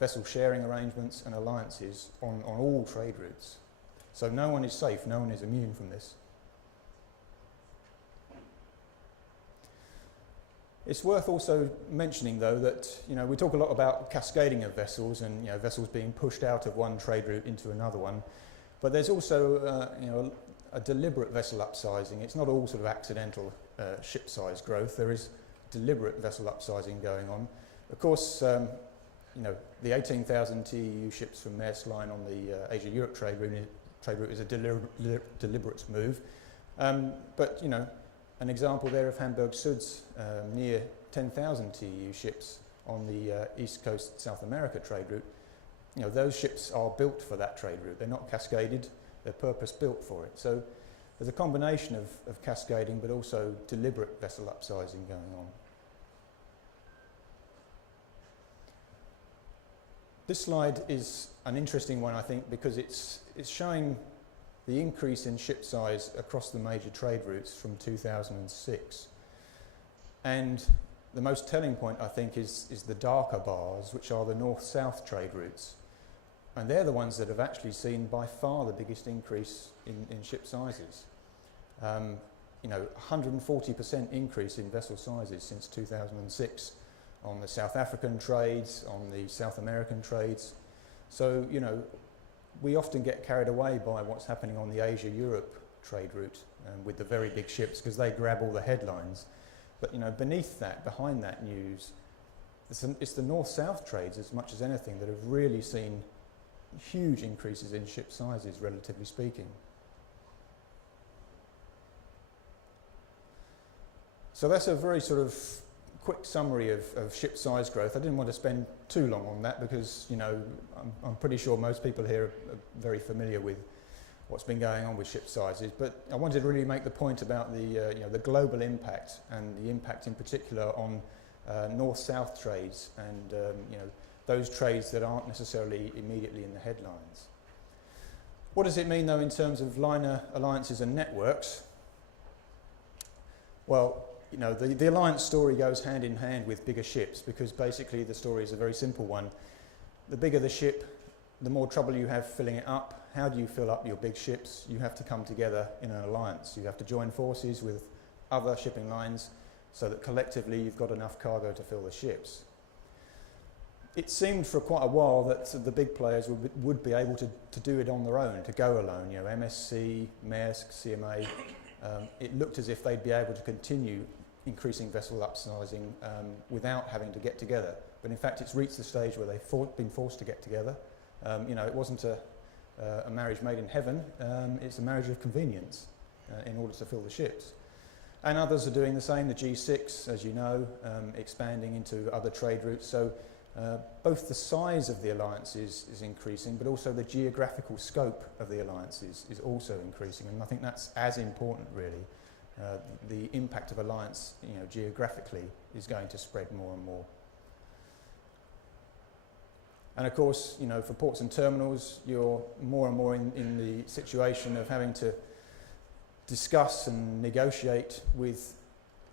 vessel sharing arrangements and alliances on all trade routes. So no one is safe, no one is immune from this. It's worth also mentioning, though, that we talk a lot about cascading of vessels and vessels being pushed out of one trade route into another one, but there's also a deliberate vessel upsizing. It's not all sort of accidental ship size growth. There is deliberate vessel upsizing going on. Of course, the 18,000 TEU ships from Maersk Line on the Asia-Europe trade route is a deliberate move. But an example there of Hamburg-Süd's near 10,000 TEU ships on the East Coast South America trade route. Those ships are built for that trade route. They're not cascaded, they're purpose-built for it. So there's a combination of cascading but also deliberate vessel upsizing going on. This slide is an interesting one, I think, because it's showing the increase in ship size across the major trade routes from 2006. And the most telling point, I think, is the darker bars, which are the north-south trade routes. And they're the ones that have actually seen by far the biggest increase in ship sizes. 140% increase in vessel sizes since 2006 on the South African trades, on the South American trades. So, we often get carried away by what's happening on the Asia-Europe trade route with the very big ships because they grab all the headlines. But beneath that, behind that news, it's the north-south trades as much as anything that have really seen huge increases in ship sizes, relatively speaking. So that's a very sort of quick summary of ship size growth. I didn't want to spend too long on that because, I'm pretty sure most people here are very familiar with what's been going on with ship sizes. But I wanted to really make the point about the global impact and the impact in particular on north-south trades and those trades that aren't necessarily immediately in the headlines. What does it mean, though, in terms of liner alliances and networks? Well, the alliance story goes hand in hand with bigger ships because basically the story is a very simple one. The bigger the ship, the more trouble you have filling it up. How do you fill up your big ships? You have to come together in an alliance. You have to join forces with other shipping lines so that collectively you've got enough cargo to fill the ships. It seemed for quite a while that the big players would be able to do it on their own, to go alone. MSC, Maersk, CMA. It looked as if they'd be able to continue increasing vessel upsizing without having to get together. But in fact, it's reached the stage where they've been forced to get together. It wasn't a marriage made in heaven, it's a marriage of convenience in order to fill the ships. And others are doing the same, the G6, as you know, expanding into other trade routes. So both the size of the alliances is increasing, but also the geographical scope of the alliances is also increasing. And I think that's as important, really. The impact of alliance, geographically, is going to spread more and more. And of course, for ports and terminals, you're more and more in the situation of having to discuss and negotiate with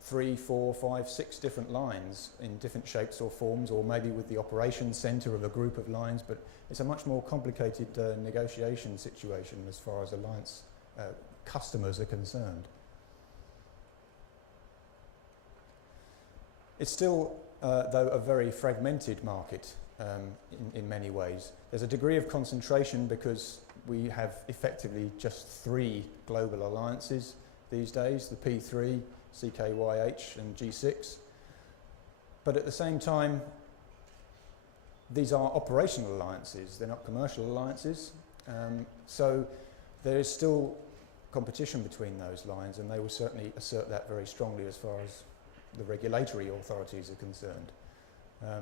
3, 4, 5, 6 different lines in different shapes or forms, or maybe with the operations centre of a group of lines, but it's a much more complicated negotiation situation as far as alliance customers are concerned. It's still, though, a very fragmented market in many ways. There's a degree of concentration because we have effectively just 3 global alliances these days, the P3, CKYH and G6. But at the same time, these are operational alliances, they're not commercial alliances. So there is still competition between those lines, and they will certainly assert that very strongly as far as the regulatory authorities are concerned.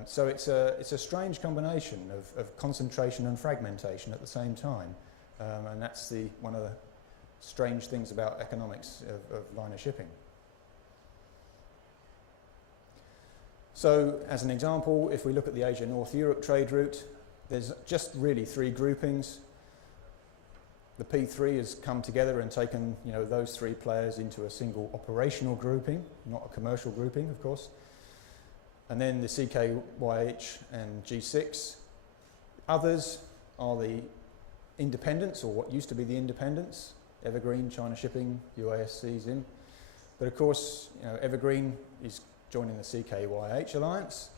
So it's a strange combination of concentration and fragmentation at the same time, and that's one of the strange things about economics of liner shipping. So as an example, if we look at the Asia-North Europe trade route, there's just really 3 groupings. The P3 has come together and taken, you know, those 3 players into a single operational grouping, not a commercial grouping, of course. And then the CKYH and G6. Others are the independents, or what used to be the independents, Evergreen, China Shipping, UASC, ZIM. But of course, you know, Evergreen is joining the CKYH alliance.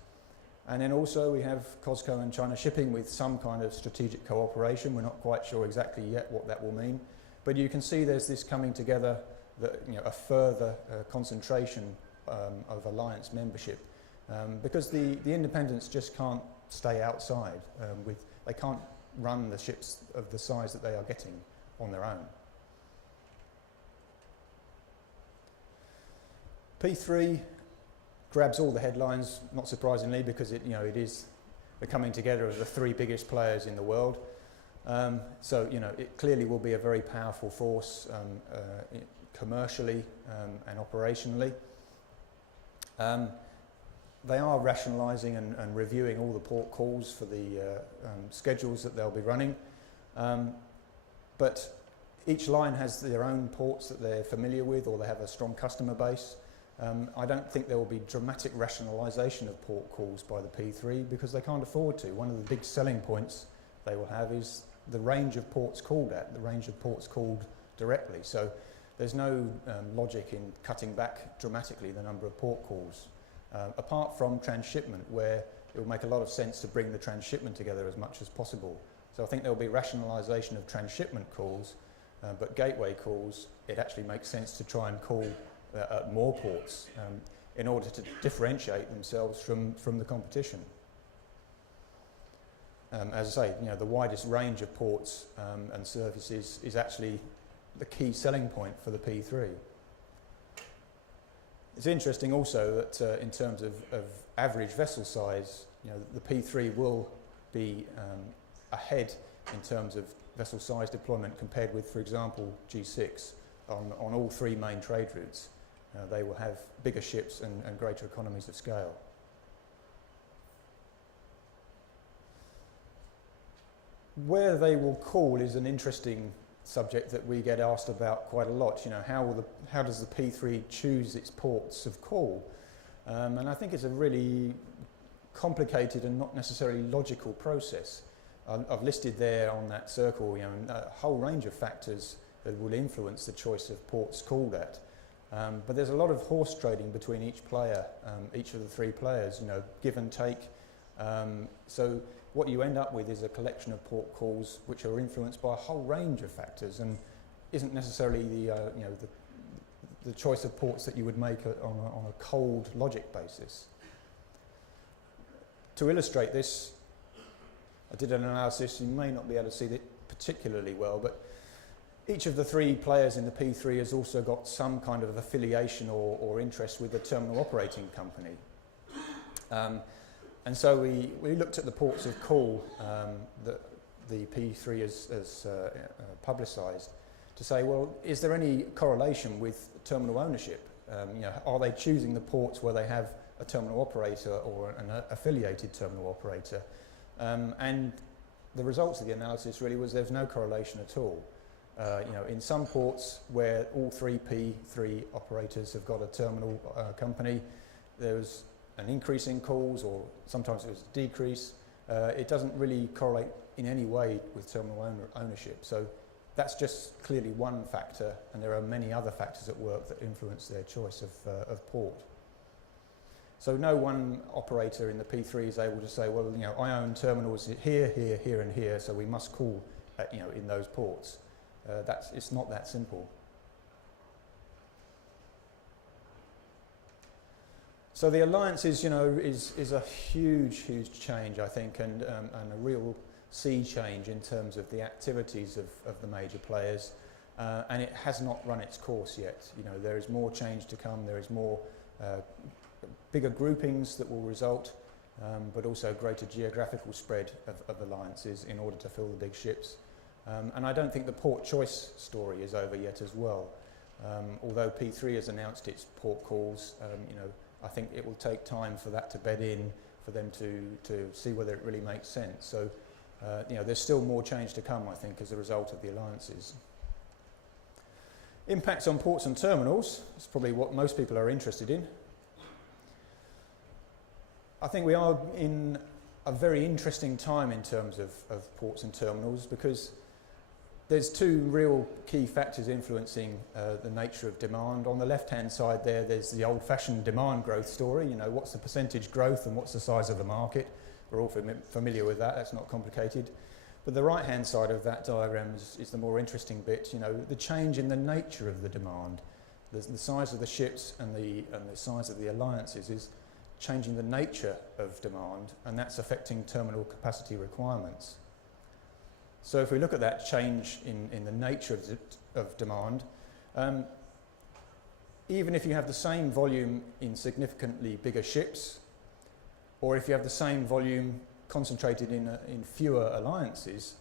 And then also we have COSCO and China Shipping with some kind of strategic cooperation. We're not quite sure exactly yet what that will mean. But you can see there's this coming together, that, you know, a further concentration of alliance membership. Because the independents just can't stay outside. They can't run the ships of the size that they are getting on their own. P3 grabs all the headlines, not surprisingly, because it is the coming together of the 3 biggest players in the world. So, you know, it clearly will be a very powerful force commercially and operationally. They are rationalising and reviewing all the port calls for the schedules that they'll be running. But each line has their own ports that they're familiar with, or they have a strong customer base. I don't think there will be dramatic rationalisation of port calls by the P3 because they can't afford to. One of the big selling points they will have is the range of ports called at, the range of ports called directly. So there's no logic in cutting back dramatically the number of port calls, apart from transshipment, where it will make a lot of sense to bring the transshipment together as much as possible. So I think there will be rationalisation of transshipment calls, but gateway calls, it actually makes sense to try and call at more ports in order to differentiate themselves from the competition. As I say, you know, the widest range of ports and services is actually the key selling point for the P3. It's interesting also that in terms of average vessel size, you know, the P3 will be ahead in terms of vessel size deployment compared with, for example, G6 on all 3 main trade routes. They will have bigger ships and greater economies of scale. Where they will call is an interesting subject that we get asked about quite a lot. You know, how does the P3 choose its ports of call? And I think it's a really complicated and not necessarily logical process. I've listed there on that circle, you know, a whole range of factors that will influence the choice of ports called at. But there's a lot of horse trading between each player, each of the 3 players, you know, give and take. So what you end up with is a collection of port calls which are influenced by a whole range of factors and isn't necessarily the choice of ports that you would make on a cold logic basis. To illustrate this, I did an analysis. You may not be able to see it particularly well, but each of the 3 players in the P3 has also got some kind of affiliation or interest with the terminal operating company. And so we looked at the ports of call that the P3 has publicised to say, well, is there any correlation with terminal ownership? You know, are they choosing the ports where they have a terminal operator or an affiliated terminal operator? And the results of the analysis really was there's no correlation at all. In some ports where all three P3 operators have got a terminal company, there's an increase in calls, or sometimes there's a decrease. It doesn't really correlate in any way with terminal ownership. So that's just clearly one factor, and there are many other factors at work that influence their choice of port. So no one operator in the P3 is able to say, well, I own terminals here, here, here, and here, so we must call, in those ports. It's not that simple. So the alliance is a huge change, I think, and a real sea change in terms of the activities of the major players, and it has not run its course yet. There is more change to come. There is more bigger groupings that will result, but also greater geographical spread of alliances in order to fill the big ships. And I don't think the port choice story is over yet as well. Although P3 has announced its port calls, I think it will take time for that to bed in, for them to see whether it really makes sense. So, there's still more change to come, I think, as a result of the alliances. Impacts on ports and terminals is probably what most people are interested in. I think we are in a very interesting time in terms of ports and terminals, because there's two real key factors influencing the nature of demand. On the left-hand side there's the old-fashioned demand growth story. What's the percentage growth and what's the size of the market? We're all familiar with that. That's not complicated. But the right-hand side of that diagram is the more interesting bit. The change in the nature of the demand. The size of the ships and the size of the alliances is changing the nature of demand, and that's affecting terminal capacity requirements. So if we look at that change in the nature of demand, even if you have the same volume in significantly bigger ships, or if you have the same volume concentrated in fewer alliances,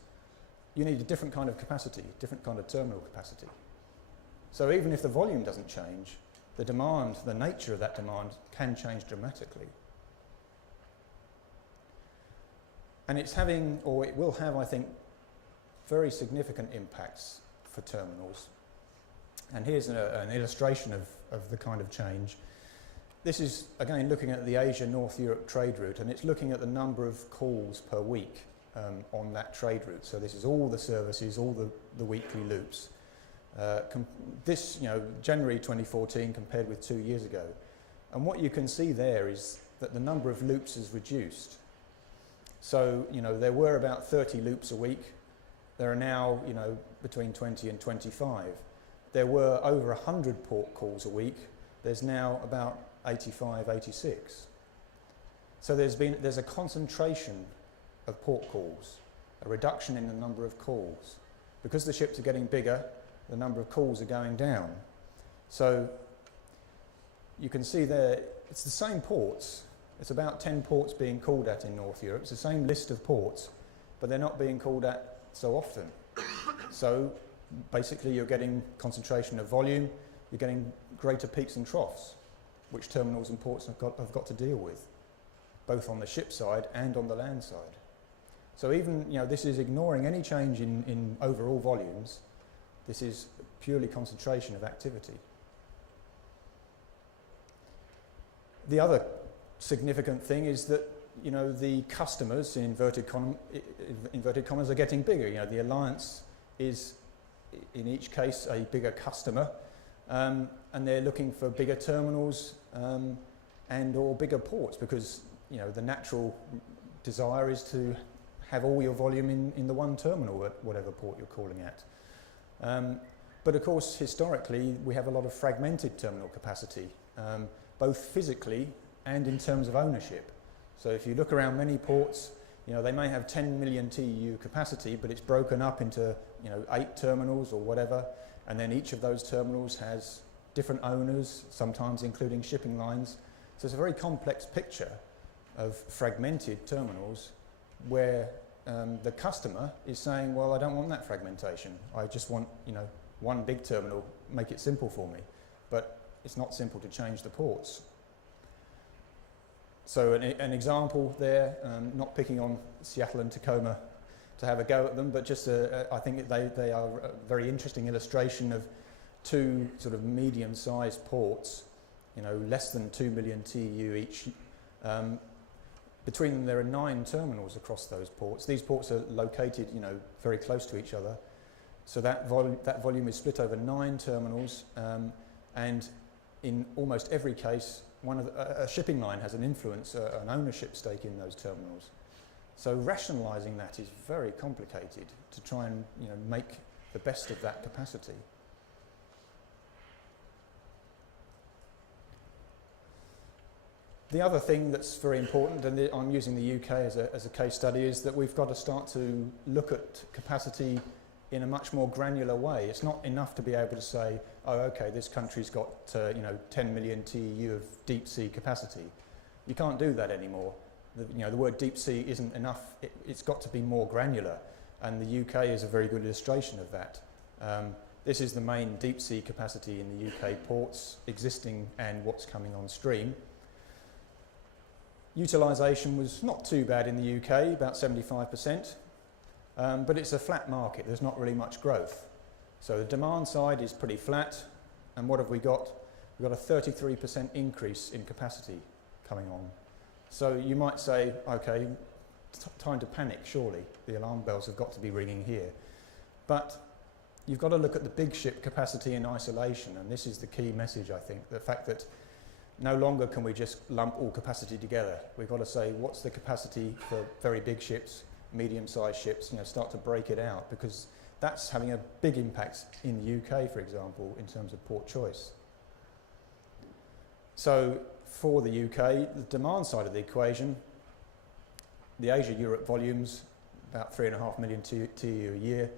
you need a different kind of capacity, different kind of terminal capacity. So even if the volume doesn't change, the demand, the nature of that demand can change dramatically. And it's having, or it will have, I think, very significant impacts for terminals. And here's an illustration of the kind of change. This is, again, looking at the Asia-North Europe trade route, and it's looking at the number of calls per week on that trade route. So this is all the services, all the weekly loops. This, January 2014 compared with 2 years ago. And what you can see there is that the number of loops has reduced. So, there were about 30 loops a week. There are now, between 20 and 25. There were over 100 port calls a week. There's now about 85, 86. So there's a concentration of port calls, a reduction in the number of calls. Because the ships are getting bigger, the number of calls are going down. So you can see there, it's the same ports. It's about 10 ports being called at in North Europe. It's the same list of ports, but they're not being called at so often. So basically you're getting concentration of volume, you're getting greater peaks and troughs, which terminals and ports have got to deal with, both on the ship side and on the land side. So even, this is ignoring any change in overall volumes. This is purely concentration of activity. The other significant thing is that, the customers, in inverted commas, are getting bigger. The alliance is, in each case, a bigger customer, and they're looking for bigger terminals and or bigger ports, because, the natural desire is to have all your volume in the one terminal at whatever port you're calling at. But of course, historically, we have a lot of fragmented terminal capacity, both physically and in terms of ownership. So if you look around many ports, they may have 10 million TEU capacity, but it's broken up into, 8 terminals or whatever, and then each of those terminals has different owners, sometimes including shipping lines. So it's a very complex picture of fragmented terminals where the customer is saying, well, I don't want that fragmentation. I just want, one big terminal, make it simple for me. But it's not simple to change the ports. So an example there, not picking on Seattle and have a go at them, but just I think they are a very interesting illustration of two sort of medium-sized ports, you know, less than 2 million TEU each. Between them, there are 9 terminals across those ports. These ports are located, you know, very close to each other. So that volume is split over 9 terminals, and in almost every case, a shipping line has an influence, an ownership stake in those terminals. So rationalising that is very complicated to try and, you know, make the best of that capacity. The other thing that's very important, and I'm using the UK as a case study, is that we've got to start to look at capacity in a much more granular way. It's not enough to be able to say, oh, okay, this country's got, you know, 10 million TEU of deep sea capacity. You can't do that anymore. You know, the word deep sea isn't enough. It's got to be more granular, and the UK is a very good illustration of that. This is the main deep sea capacity in the UK ports, existing and what's coming on stream. Utilisation was not too bad in the UK, about 75%, but it's a flat market. There's not really much growth. So the demand side is pretty flat, and what have we got? We've got a 33% increase in capacity coming on. So you might say, okay, time to panic, surely. The alarm bells have got to be ringing here. But you've got to look at the big ship capacity in isolation, and this is the key message, I think, the fact that no longer can we just lump all capacity together. We've got to say, what's the capacity for very big ships, medium-sized ships, you know, start to break it out, because that's having a big impact in the UK, for example, in terms of port choice. So for the UK, the demand side of the equation, the Asia-Europe volumes, about 3.5 million TEU a year,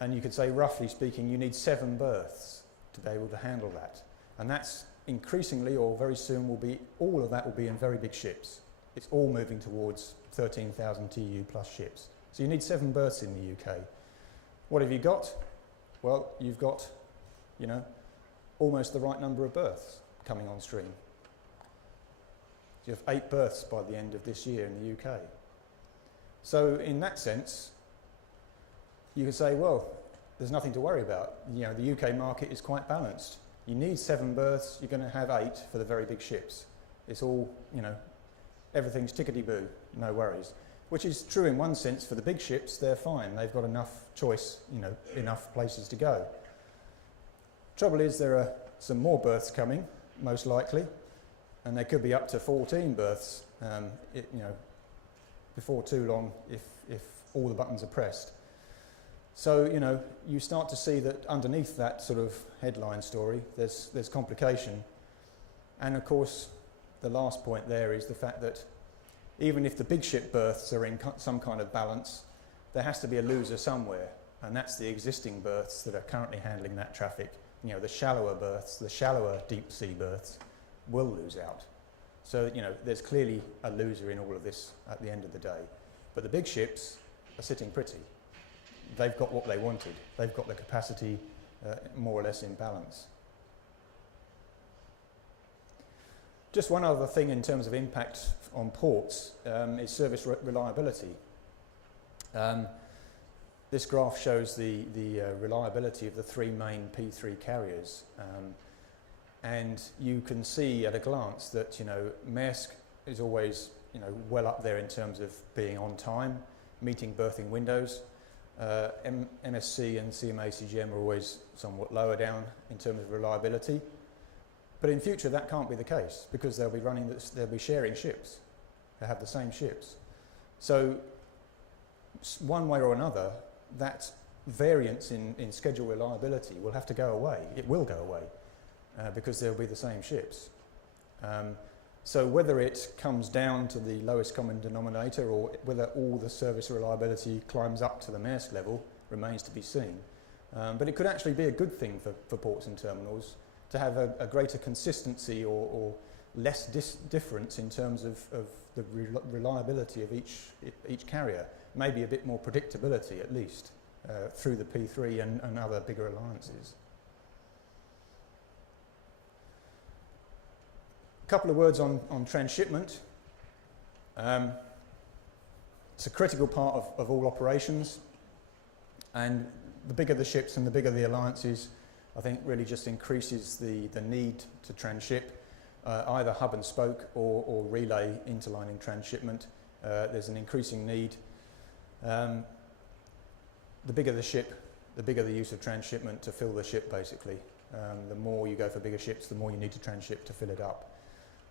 and you could say, roughly speaking, you need 7 berths to be able to handle that. And that's increasingly, or very soon, will be, all of that will be in very big ships. It's all moving towards 13,000 TEU plus ships. So you need 7 berths in the UK. What have you got? Well, you've got, you know, almost the right number of berths coming on stream. You have 8 berths by the end of this year in the UK. So in that sense, you could say, well, there's nothing to worry about. You know, the UK market is quite balanced. You need 7 berths, you're going to have 8 for the very big ships. It's all, you know, everything's tickety-boo, no worries. Which is true in one sense. For the big ships, they're fine. They've got enough choice, you know, enough places to go. Trouble is, there are some more berths coming, most likely, and there could be up to 14 berths, you know, before too long if all the buttons are pressed. So, you know, you start to see that underneath that sort of headline story, there's complication. And of course, the last point there is the fact that even if the big ship berths are in some kind of balance, there has to be a loser somewhere, and that's the existing berths that are currently handling that traffic. You know, the shallower berths, the shallower deep sea berths will lose out. So, you know, there's clearly a loser in all of this at the end of the day. But the big ships are sitting pretty. They've got what they wanted. They've got the capacity more or less in balance. Just one other thing in terms of impact on ports is service reliability. This graph shows the reliability of the 3 main P3 carriers. And you can see at a glance that, you know, Maersk is always, you know, well up there in terms of being on time, meeting berthing windows. MSC and CMA CGM are always somewhat lower down in terms of reliability. But in future, that can't be the case, because they'll be sharing ships. They have the same ships. So one way or another, that variance in schedule reliability will have to go away. It will go away because they'll be the same ships. So whether it comes down to the lowest common denominator or whether all the service reliability climbs up to the Maersk level remains to be seen. But it could actually be a good thing for ports and terminals to have a greater consistency or less difference in terms of the reliability of each carrier. Maybe a bit more predictability at least through the P3 and other bigger alliances. A couple of words on transshipment. It's a critical part of all operations, and the bigger the ships and the bigger the alliances, I think really just increases the need to transship, either hub and spoke or relay interlining transshipment. There's an increasing need. The bigger the ship, the bigger the use of transshipment to fill the ship, basically. The more you go for bigger ships, the more you need to transship to fill it up.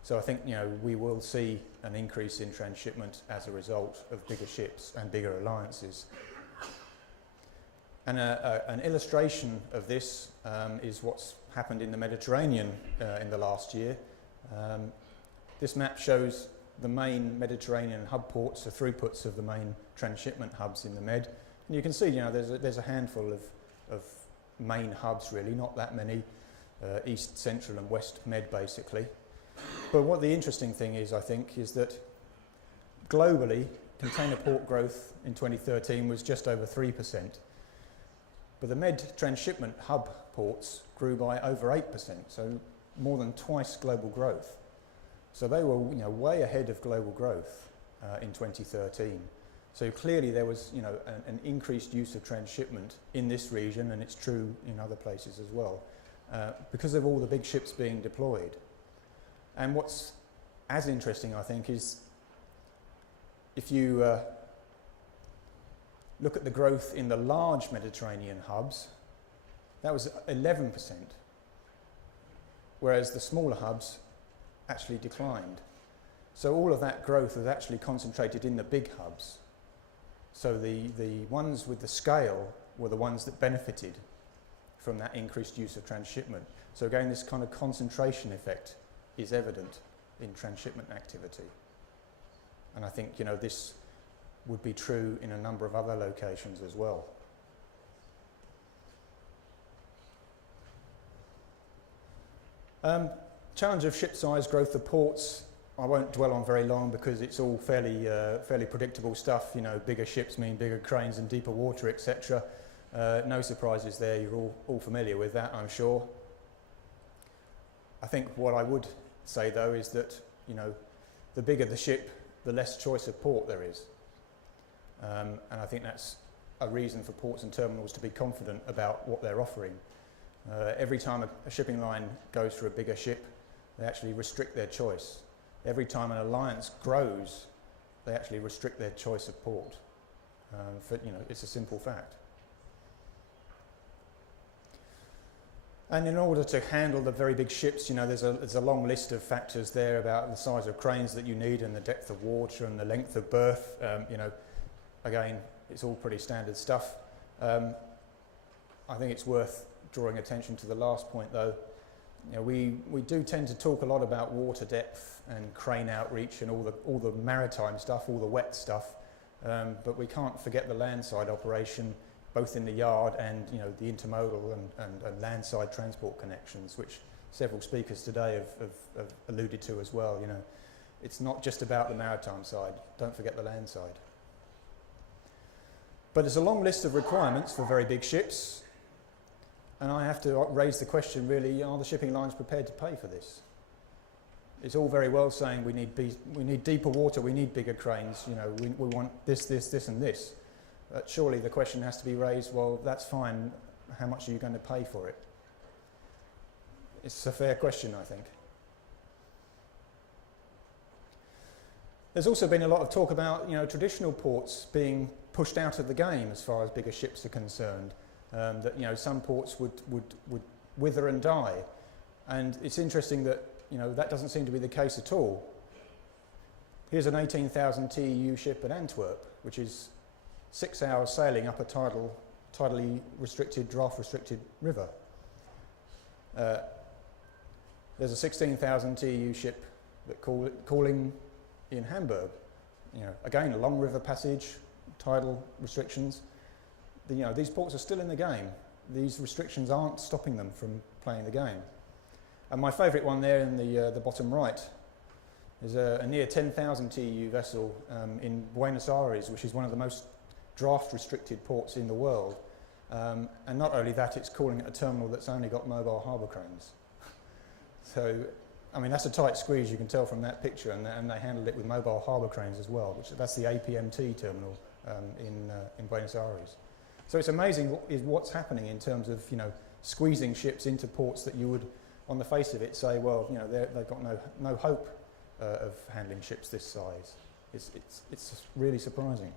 So I think, you know, we will see an increase in transshipment as a result of bigger ships and bigger alliances. And an illustration of this is what's happened in the Mediterranean in the last year. This map shows the main Mediterranean hub ports, the throughputs of the main transshipment hubs in the Med. And you can see, you know, there's a handful of main hubs really, not that many, East, Central and West Med basically. But what the interesting thing is, I think, is that globally, container port growth in 2013 was just over 3%. But the Med transshipment hub ports grew by over 8%, so more than twice global growth. So they were, you know, way ahead of global growth in 2013. So clearly there was, you know, an increased use of transshipment in this region, and it's true in other places as well, because of all the big ships being deployed. And what's as interesting, I think, is if you look at the growth in the large Mediterranean hubs, that was 11%, whereas the smaller hubs actually declined. So all of that growth was actually concentrated in the big hubs. So the ones with the scale were the ones that benefited from that increased use of transshipment. So again, this kind of concentration effect is evident in transshipment activity. And I think, you know, this would be true in a number of other locations as well. Challenge of ship size, growth of ports, I won't dwell on very long because it's all fairly predictable stuff. You know, bigger ships mean bigger cranes and deeper water, etc. No surprises there, you're all familiar with that, I'm sure. I think what I would say though is that, you know, the bigger the ship, the less choice of port there is. And I think that's a reason for ports and terminals to be confident about what they're offering. Every time a shipping line goes for a bigger ship, they actually restrict their choice. Every time an alliance grows, they actually restrict their choice of port. You know, it's a simple fact. And in order to handle the very big ships, you know, there's a long list of factors there about the size of cranes that you need and the depth of water and the length of berth. You know, again, it's all pretty standard stuff. I think it's worth drawing attention to the last point though. You know, we do tend to talk a lot about water depth and crane outreach and all the maritime stuff, all the wet stuff, but we can't forget the landside operation, both in the yard and, you know, the intermodal and landside transport connections, which several speakers today have alluded to as well. You know, it's not just about the maritime side. Don't forget the land side. But there's a long list of requirements for very big ships. And I have to raise the question, really, are the shipping lines prepared to pay for this? It's all very well saying we need deeper water, we need bigger cranes, you know, we want this, and this. But surely the question has to be raised, well, that's fine, how much are you going to pay for it? It's a fair question, I think. There's also been a lot of talk about, you know, traditional ports being pushed out of the game as far as bigger ships are concerned. That, you know, some ports would wither and die, and it's interesting that, you know, that doesn't seem to be the case at all. Here's an 18,000 TEU ship at Antwerp, which is 6 hours sailing up a tidally restricted, draft restricted river. There's a 16,000 TEU ship that calling in Hamburg. You know, again, a long river passage, tidal restrictions. You know, these ports are still in the game. These restrictions aren't stopping them from playing the game. And my favourite one there in the bottom right is a near 10,000 TEU vessel in Buenos Aires, which is one of the most draft restricted ports in the world. And not only that, it's calling it a terminal that's only got mobile harbour cranes. So I mean, that's a tight squeeze, you can tell from that picture, and they handled it with mobile harbour cranes as well, that's the APMT terminal in Buenos Aires. So it's amazing what's happening in terms of, you know, squeezing ships into ports that you would, on the face of it, say, well, you know, they've got no hope of handling ships this size. It's really surprising.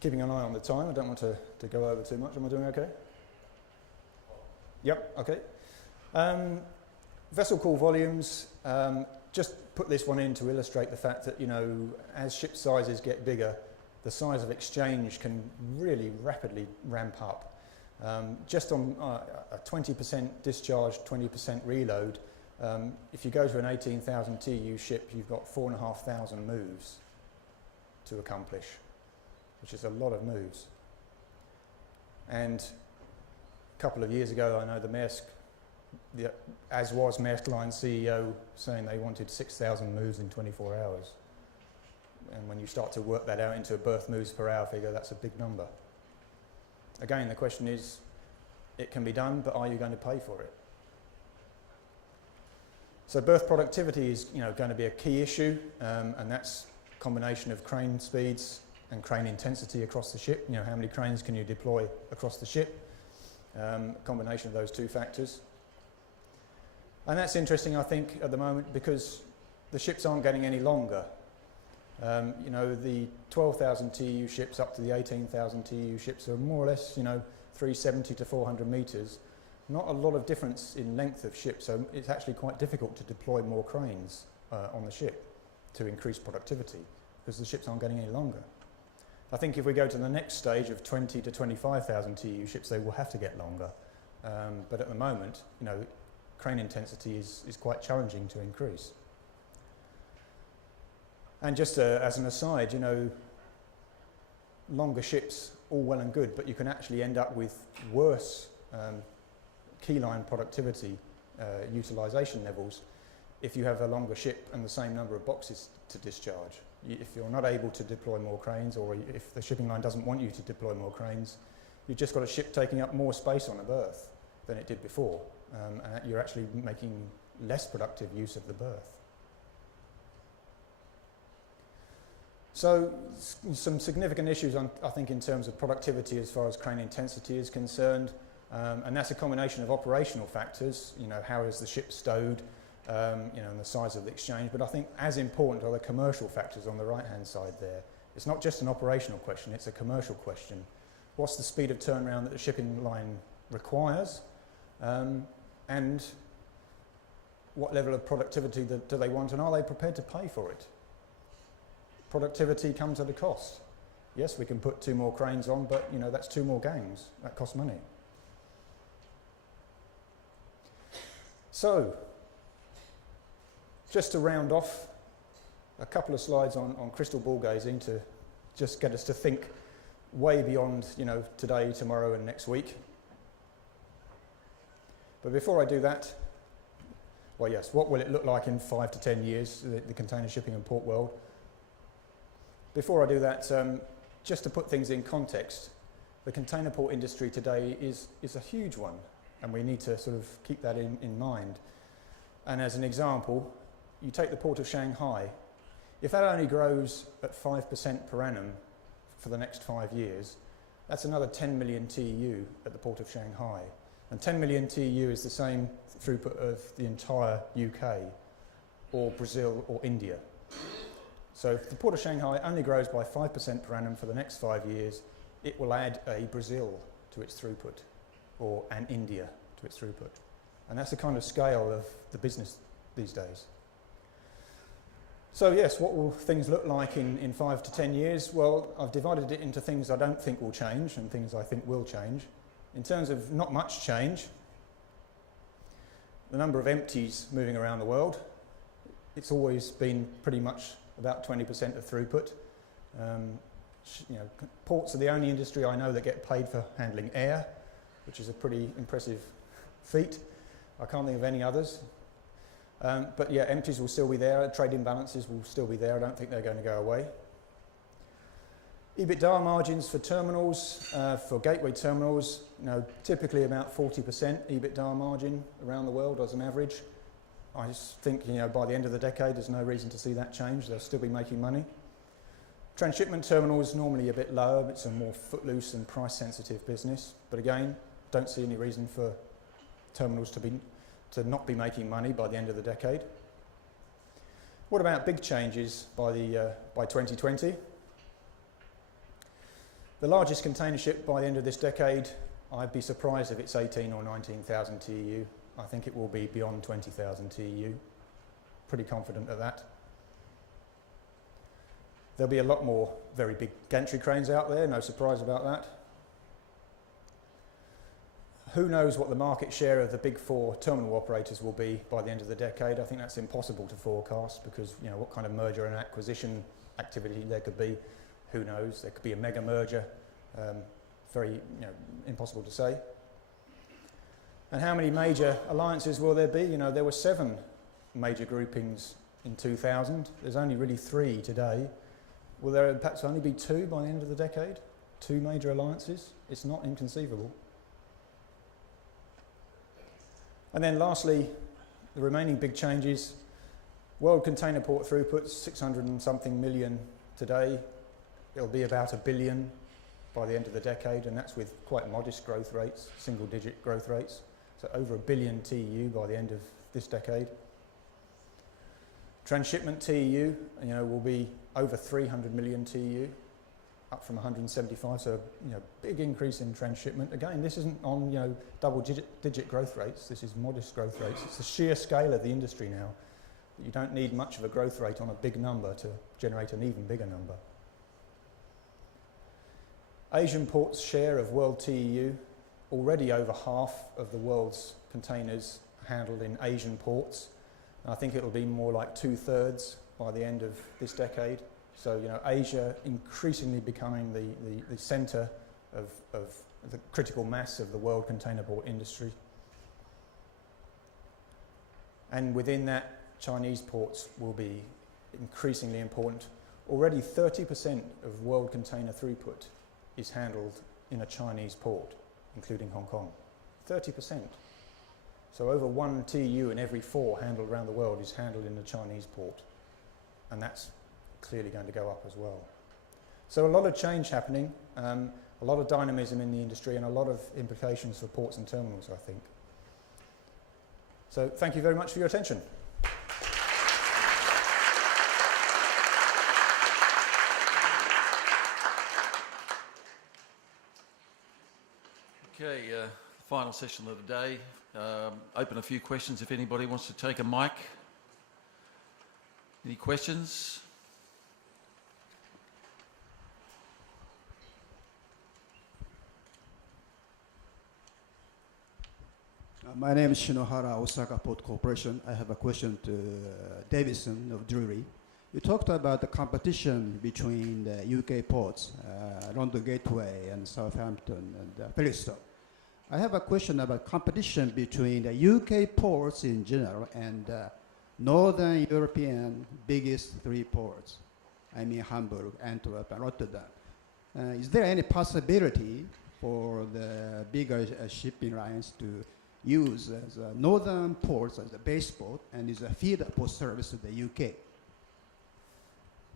Keeping an eye on the time, I don't want to go over too much. Am I doing okay? Yep, okay. Vessel call volumes, just put this one in to illustrate the fact that, you know, as ship sizes get bigger, the size of exchange can really rapidly ramp up. Just on a 20% discharge, 20% reload, if you go to an 18,000 TEU ship, you've got 4,500 moves to accomplish, which is a lot of moves. And a couple of years ago, I know the Maersk, as was Maersk Line CEO, saying they wanted 6,000 moves in 24 hours. And when you start to work that out into a berth moves per hour figure, that's a big number. Again, the question is, it can be done, but are you going to pay for it? So berth productivity is, you know, going to be a key issue, and that's a combination of crane speeds and crane intensity across the ship. You know, how many cranes can you deploy across the ship? A combination of those two factors. And that's interesting, I think, at the moment, because the ships aren't getting any longer. You know, the 12,000 TEU ships up to the 18,000 TEU ships are more or less, you know, 370 to 400 metres. Not a lot of difference in length of ship, so it's actually quite difficult to deploy more cranes on the ship to increase productivity, because the ships aren't getting any longer. I think if we go to the next stage of 20 to 25,000 TEU ships, they will have to get longer. But at the moment, you know, crane intensity is quite challenging to increase. And just as an aside, you know, longer ships, all well and good, but you can actually end up with worse keyline productivity utilisation levels if you have a longer ship and the same number of boxes to discharge. If you're not able to deploy more cranes, or if the shipping line doesn't want you to deploy more cranes, you've just got a ship taking up more space on a berth than it did before, and you're actually making less productive use of the berth. So some significant issues, I think, in terms of productivity as far as crane intensity is concerned, and that's a combination of operational factors. You know, how is the ship stowed, you know, and the size of the exchange. But I think as important are the commercial factors on the right-hand side there. It's not just an operational question, it's a commercial question. What's the speed of turnaround that the shipping line requires, and what level of productivity do they want, and are they prepared to pay for it? Productivity comes at a cost. Yes, we can put 2 more cranes on, but, you know, that's 2 more gangs. That costs money. So, just to round off, a couple of slides on crystal ball gazing to just get us to think way beyond, you know, today, tomorrow and next week. But before I do that, well, yes, what will it look like in 5 to 10 years, the container shipping and port world? Before I do that, just to put things in context, the container port industry today is a huge one, and we need to sort of keep that in mind. And as an example, you take the port of Shanghai. If that only grows at 5% per annum for the next 5 years, that's another 10 million TEU at the port of Shanghai. And 10 million TEU is the same throughput of the entire UK, or Brazil, or India. So if the port of Shanghai only grows by 5% per annum for the next 5 years, it will add a Brazil to its throughput, or an India to its throughput. And that's the kind of scale of the business these days. So yes, what will things look like in 5 to 10 years? Well, I've divided it into things I don't think will change and things I think will change. In terms of not much change, the number of empties moving around the world, it's always been pretty much about 20% of throughput. You know, ports are the only industry I know that get paid for handling air, which is a pretty impressive feat. I can't think of any others. But yeah, empties will still be there. Trade imbalances will still be there. I don't think they're going to go away. EBITDA margins for terminals, for gateway terminals, typically about 40% EBITDA margin around the world as an average. I just think, by the end of the decade, there's no reason to see that change. They'll still be making money. Transshipment terminals normally a bit lower, but it's a more footloose and price-sensitive business. But again, don't see any reason for terminals to not be making money by the end of the decade. What about big changes by 2020? The largest container ship by the end of this decade, I'd be surprised if it's 18 or 19,000 TEU. I think it will be beyond 20,000 TEU. Pretty confident of that. There'll be a lot more very big gantry cranes out there, no surprise about that. Who knows what the market share of the big four terminal operators will be by the end of the decade? I think that's impossible to forecast because, what kind of merger and acquisition activity there could be, who knows? There could be a mega merger, very, impossible to say. And how many major alliances will there be? There were 7 major groupings in 2000. There's only really 3 today. Will there perhaps only be 2 by the end of the decade? 2 major alliances? It's not inconceivable. And then lastly, the remaining big changes. World container port throughputs, 600 and something million today. It'll be about 1 billion by the end of the decade, and that's with quite modest growth rates, single-digit growth rates. So over 1 billion TEU by the end of this decade. Transshipment TEU, will be over 300 million TEU, up from 175. So, big increase in transshipment. Again, this isn't on, double-digit growth rates. This is modest growth rates. It's the sheer scale of the industry now. You don't need much of a growth rate on a big number to generate an even bigger number. Asian ports' share of world TEU, already over half of the world's containers handled in Asian ports. And I think it'll be more like 2/3 by the end of this decade. So, Asia increasingly becoming the centre of the critical mass of the world container port industry. And within that, Chinese ports will be increasingly important. Already 30% of world container throughput is handled in a Chinese port, including Hong Kong. 30%. So over 1 TEU in every 4 handled around the world is handled in a Chinese port. And that's clearly going to go up as well. So a lot of change happening, a lot of dynamism in the industry, and a lot of implications for ports and terminals, I think. So thank you very much for your attention. Okay, final session of the day. Open a few questions if anybody wants to take a mic. Any questions? My name is Shinohara, Osaka Port Corporation. I have a question to Davidson of Drury. You talked about the competition between the UK ports, London Gateway and Southampton and Felixstowe. I have a question about competition between the UK ports in general and Northern European biggest 3 ports. I mean Hamburg, Antwerp, and Rotterdam. Is there any possibility for the bigger shipping lines to use as northern ports as a base port and is a feeder port service to the UK?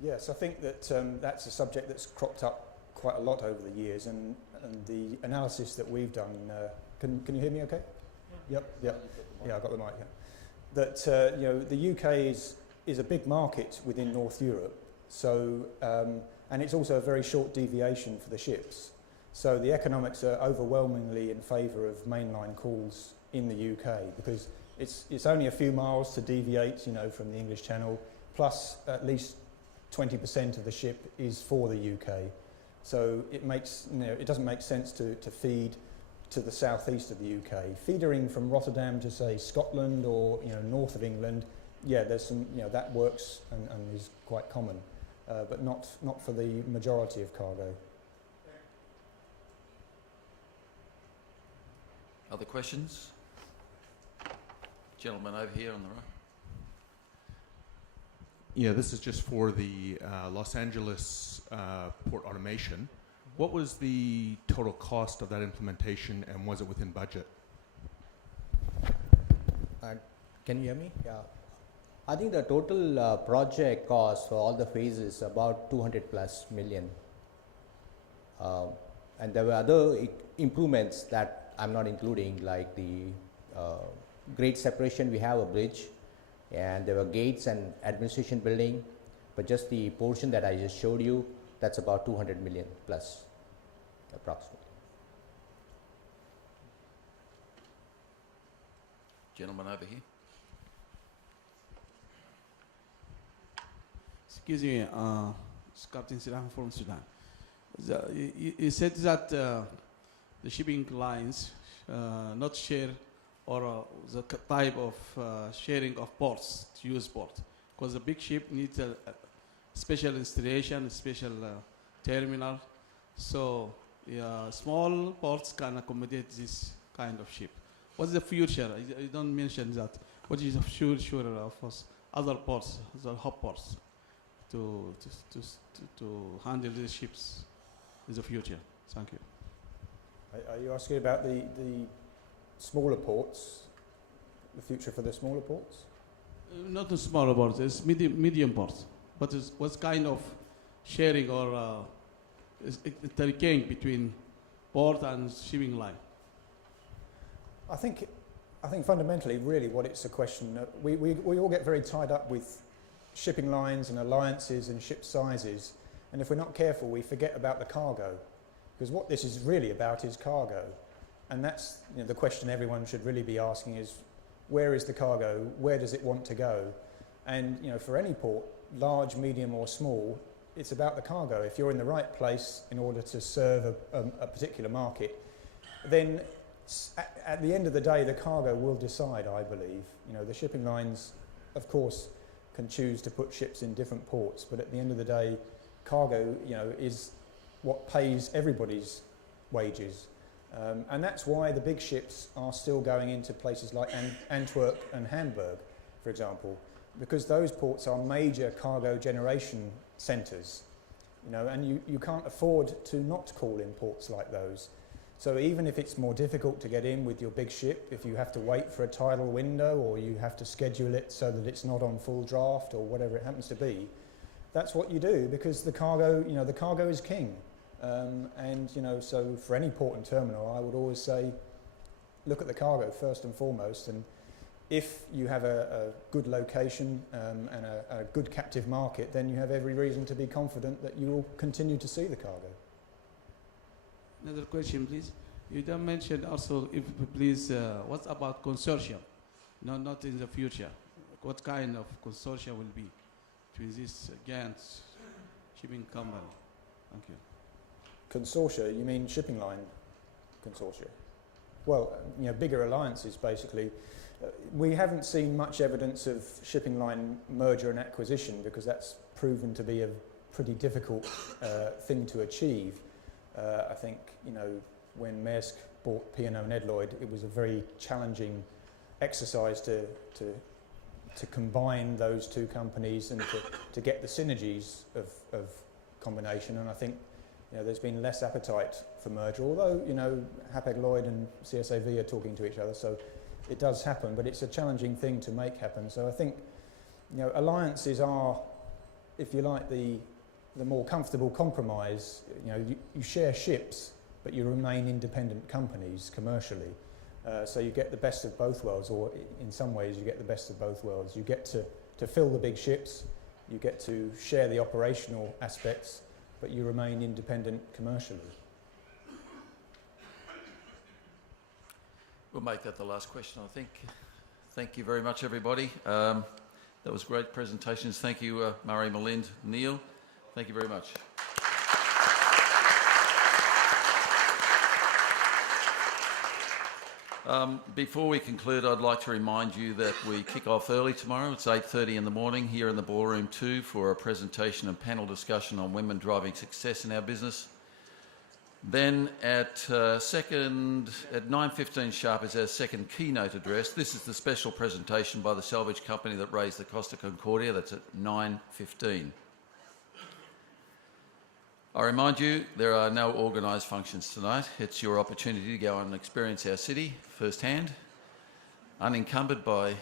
Yes, I think that that's a subject that's cropped up quite a lot over the years, and the analysis that we've done. Can you hear me? Okay. Yep. Yeah, I got the mic. Yeah. That the UK is a big market within North Europe. So and it's also a very short deviation for the ships. So the economics are overwhelmingly in favour of mainline calls in the UK because it's only a few miles to deviate, from the English Channel, plus at least 20% of the ship is for the UK. So it makes, it doesn't make sense to feed to the southeast of the UK. Feedering from Rotterdam to say Scotland or north of England, yeah, there's some, that works and is quite common, but not for the majority of cargo. Other questions? Gentleman over here on the right. Yeah, this is just for the Los Angeles port automation. What was the total cost of that implementation, and was it within budget? Can you hear me? Yeah. I think the total project cost for all the phases about 200 plus million. And there were other improvements that I'm not including, like the grade separation. We have a bridge, and there were gates and administration building, but just the portion that I just showed you, that's about 200 million plus, approximately. Gentleman over here. Excuse me, it's Captain Silang from Sudan. You said that the shipping lines not share or the type of sharing of ports to use port, because the big ship needs a special installation, special terminal. So small ports can accommodate this kind of ship. What's the future? You don't mention that. What is the future of other ports, the hub ports, to handle these ships in the future? Thank you. Are you asking about the smaller ports, the future for the smaller ports? Not the smaller ports, it's medium ports. But what kind of sharing or interchange between port and shipping line? I think fundamentally, really, what it's a question. We all get very tied up with shipping lines and alliances and ship sizes, and if we're not careful, we forget about the cargo, because what this is really about is cargo, and that's the question everyone should really be asking is, where is the cargo? Where does it want to go? And for any port, large, medium, or small, it's about the cargo. If you're in the right place in order to serve a particular market, then at the end of the day, the cargo will decide, I believe. The shipping lines, of course, can choose to put ships in different ports, but at the end of the day, cargo, is what pays everybody's wages. And that's why the big ships are still going into places like Antwerp and Hamburg, for example, because those ports are major cargo generation centres, and you can't afford to not call in ports like those. So even if it's more difficult to get in with your big ship, if you have to wait for a tidal window or you have to schedule it so that it's not on full draft or whatever it happens to be, that's what you do, because the cargo is king. So for any port and terminal, I would always say, look at the cargo first and foremost. And if you have a good location and a good captive market, then you have every reason to be confident that you will continue to see the cargo. Another question, please. You don't mention also, if please, what about consortium? No, not in the future. What kind of consortium will be between these giant shipping company? Thank you. Consortia, you mean shipping line consortia? Well, bigger alliances, basically. We haven't seen much evidence of shipping line merger and acquisition, because that's proven to be a pretty difficult thing to achieve. I think, when Maersk bought P&O Nedlloyd, it was a very challenging exercise to combine those two companies and to get the synergies of combination. And I think there's been less appetite for merger, although Hapag-Lloyd and CSAV are talking to each other, so it does happen, but it's a challenging thing to make happen. So I think alliances are, if you like, the more comfortable compromise. You share ships, but you remain independent companies commercially. So you get the best of both worlds, or in some ways you get the best of both worlds. You get to fill the big ships, you get to share the operational aspects, but you remain independent commercially. We'll make that the last question, I think. Thank you very much, everybody. That was great presentations. Thank you, Murray, Milind, Neil. Thank you very much. Before we conclude, I'd like to remind you that we kick off early tomorrow. It's 8:30 in the morning here in the Ballroom 2 for a presentation and panel discussion on women driving success in our business. Then at 9:15 sharp is our second keynote address. This is the special presentation by the salvage company that raised the Costa Concordia. That's at 9:15. I remind you, there are no organised functions tonight. It's your opportunity to go and experience our city firsthand, unencumbered by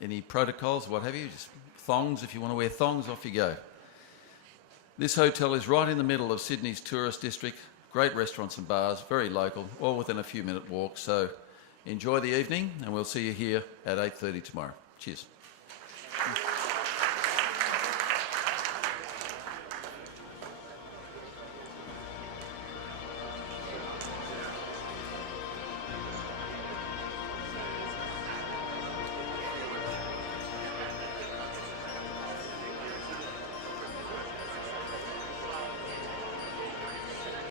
any protocols, what have you. Just thongs, if you want to wear thongs, off you go. This hotel is right in the middle of Sydney's tourist district. Great restaurants and bars, very local, all within a few minute walk. So enjoy the evening, and we'll see you here at 8:30 tomorrow. Cheers.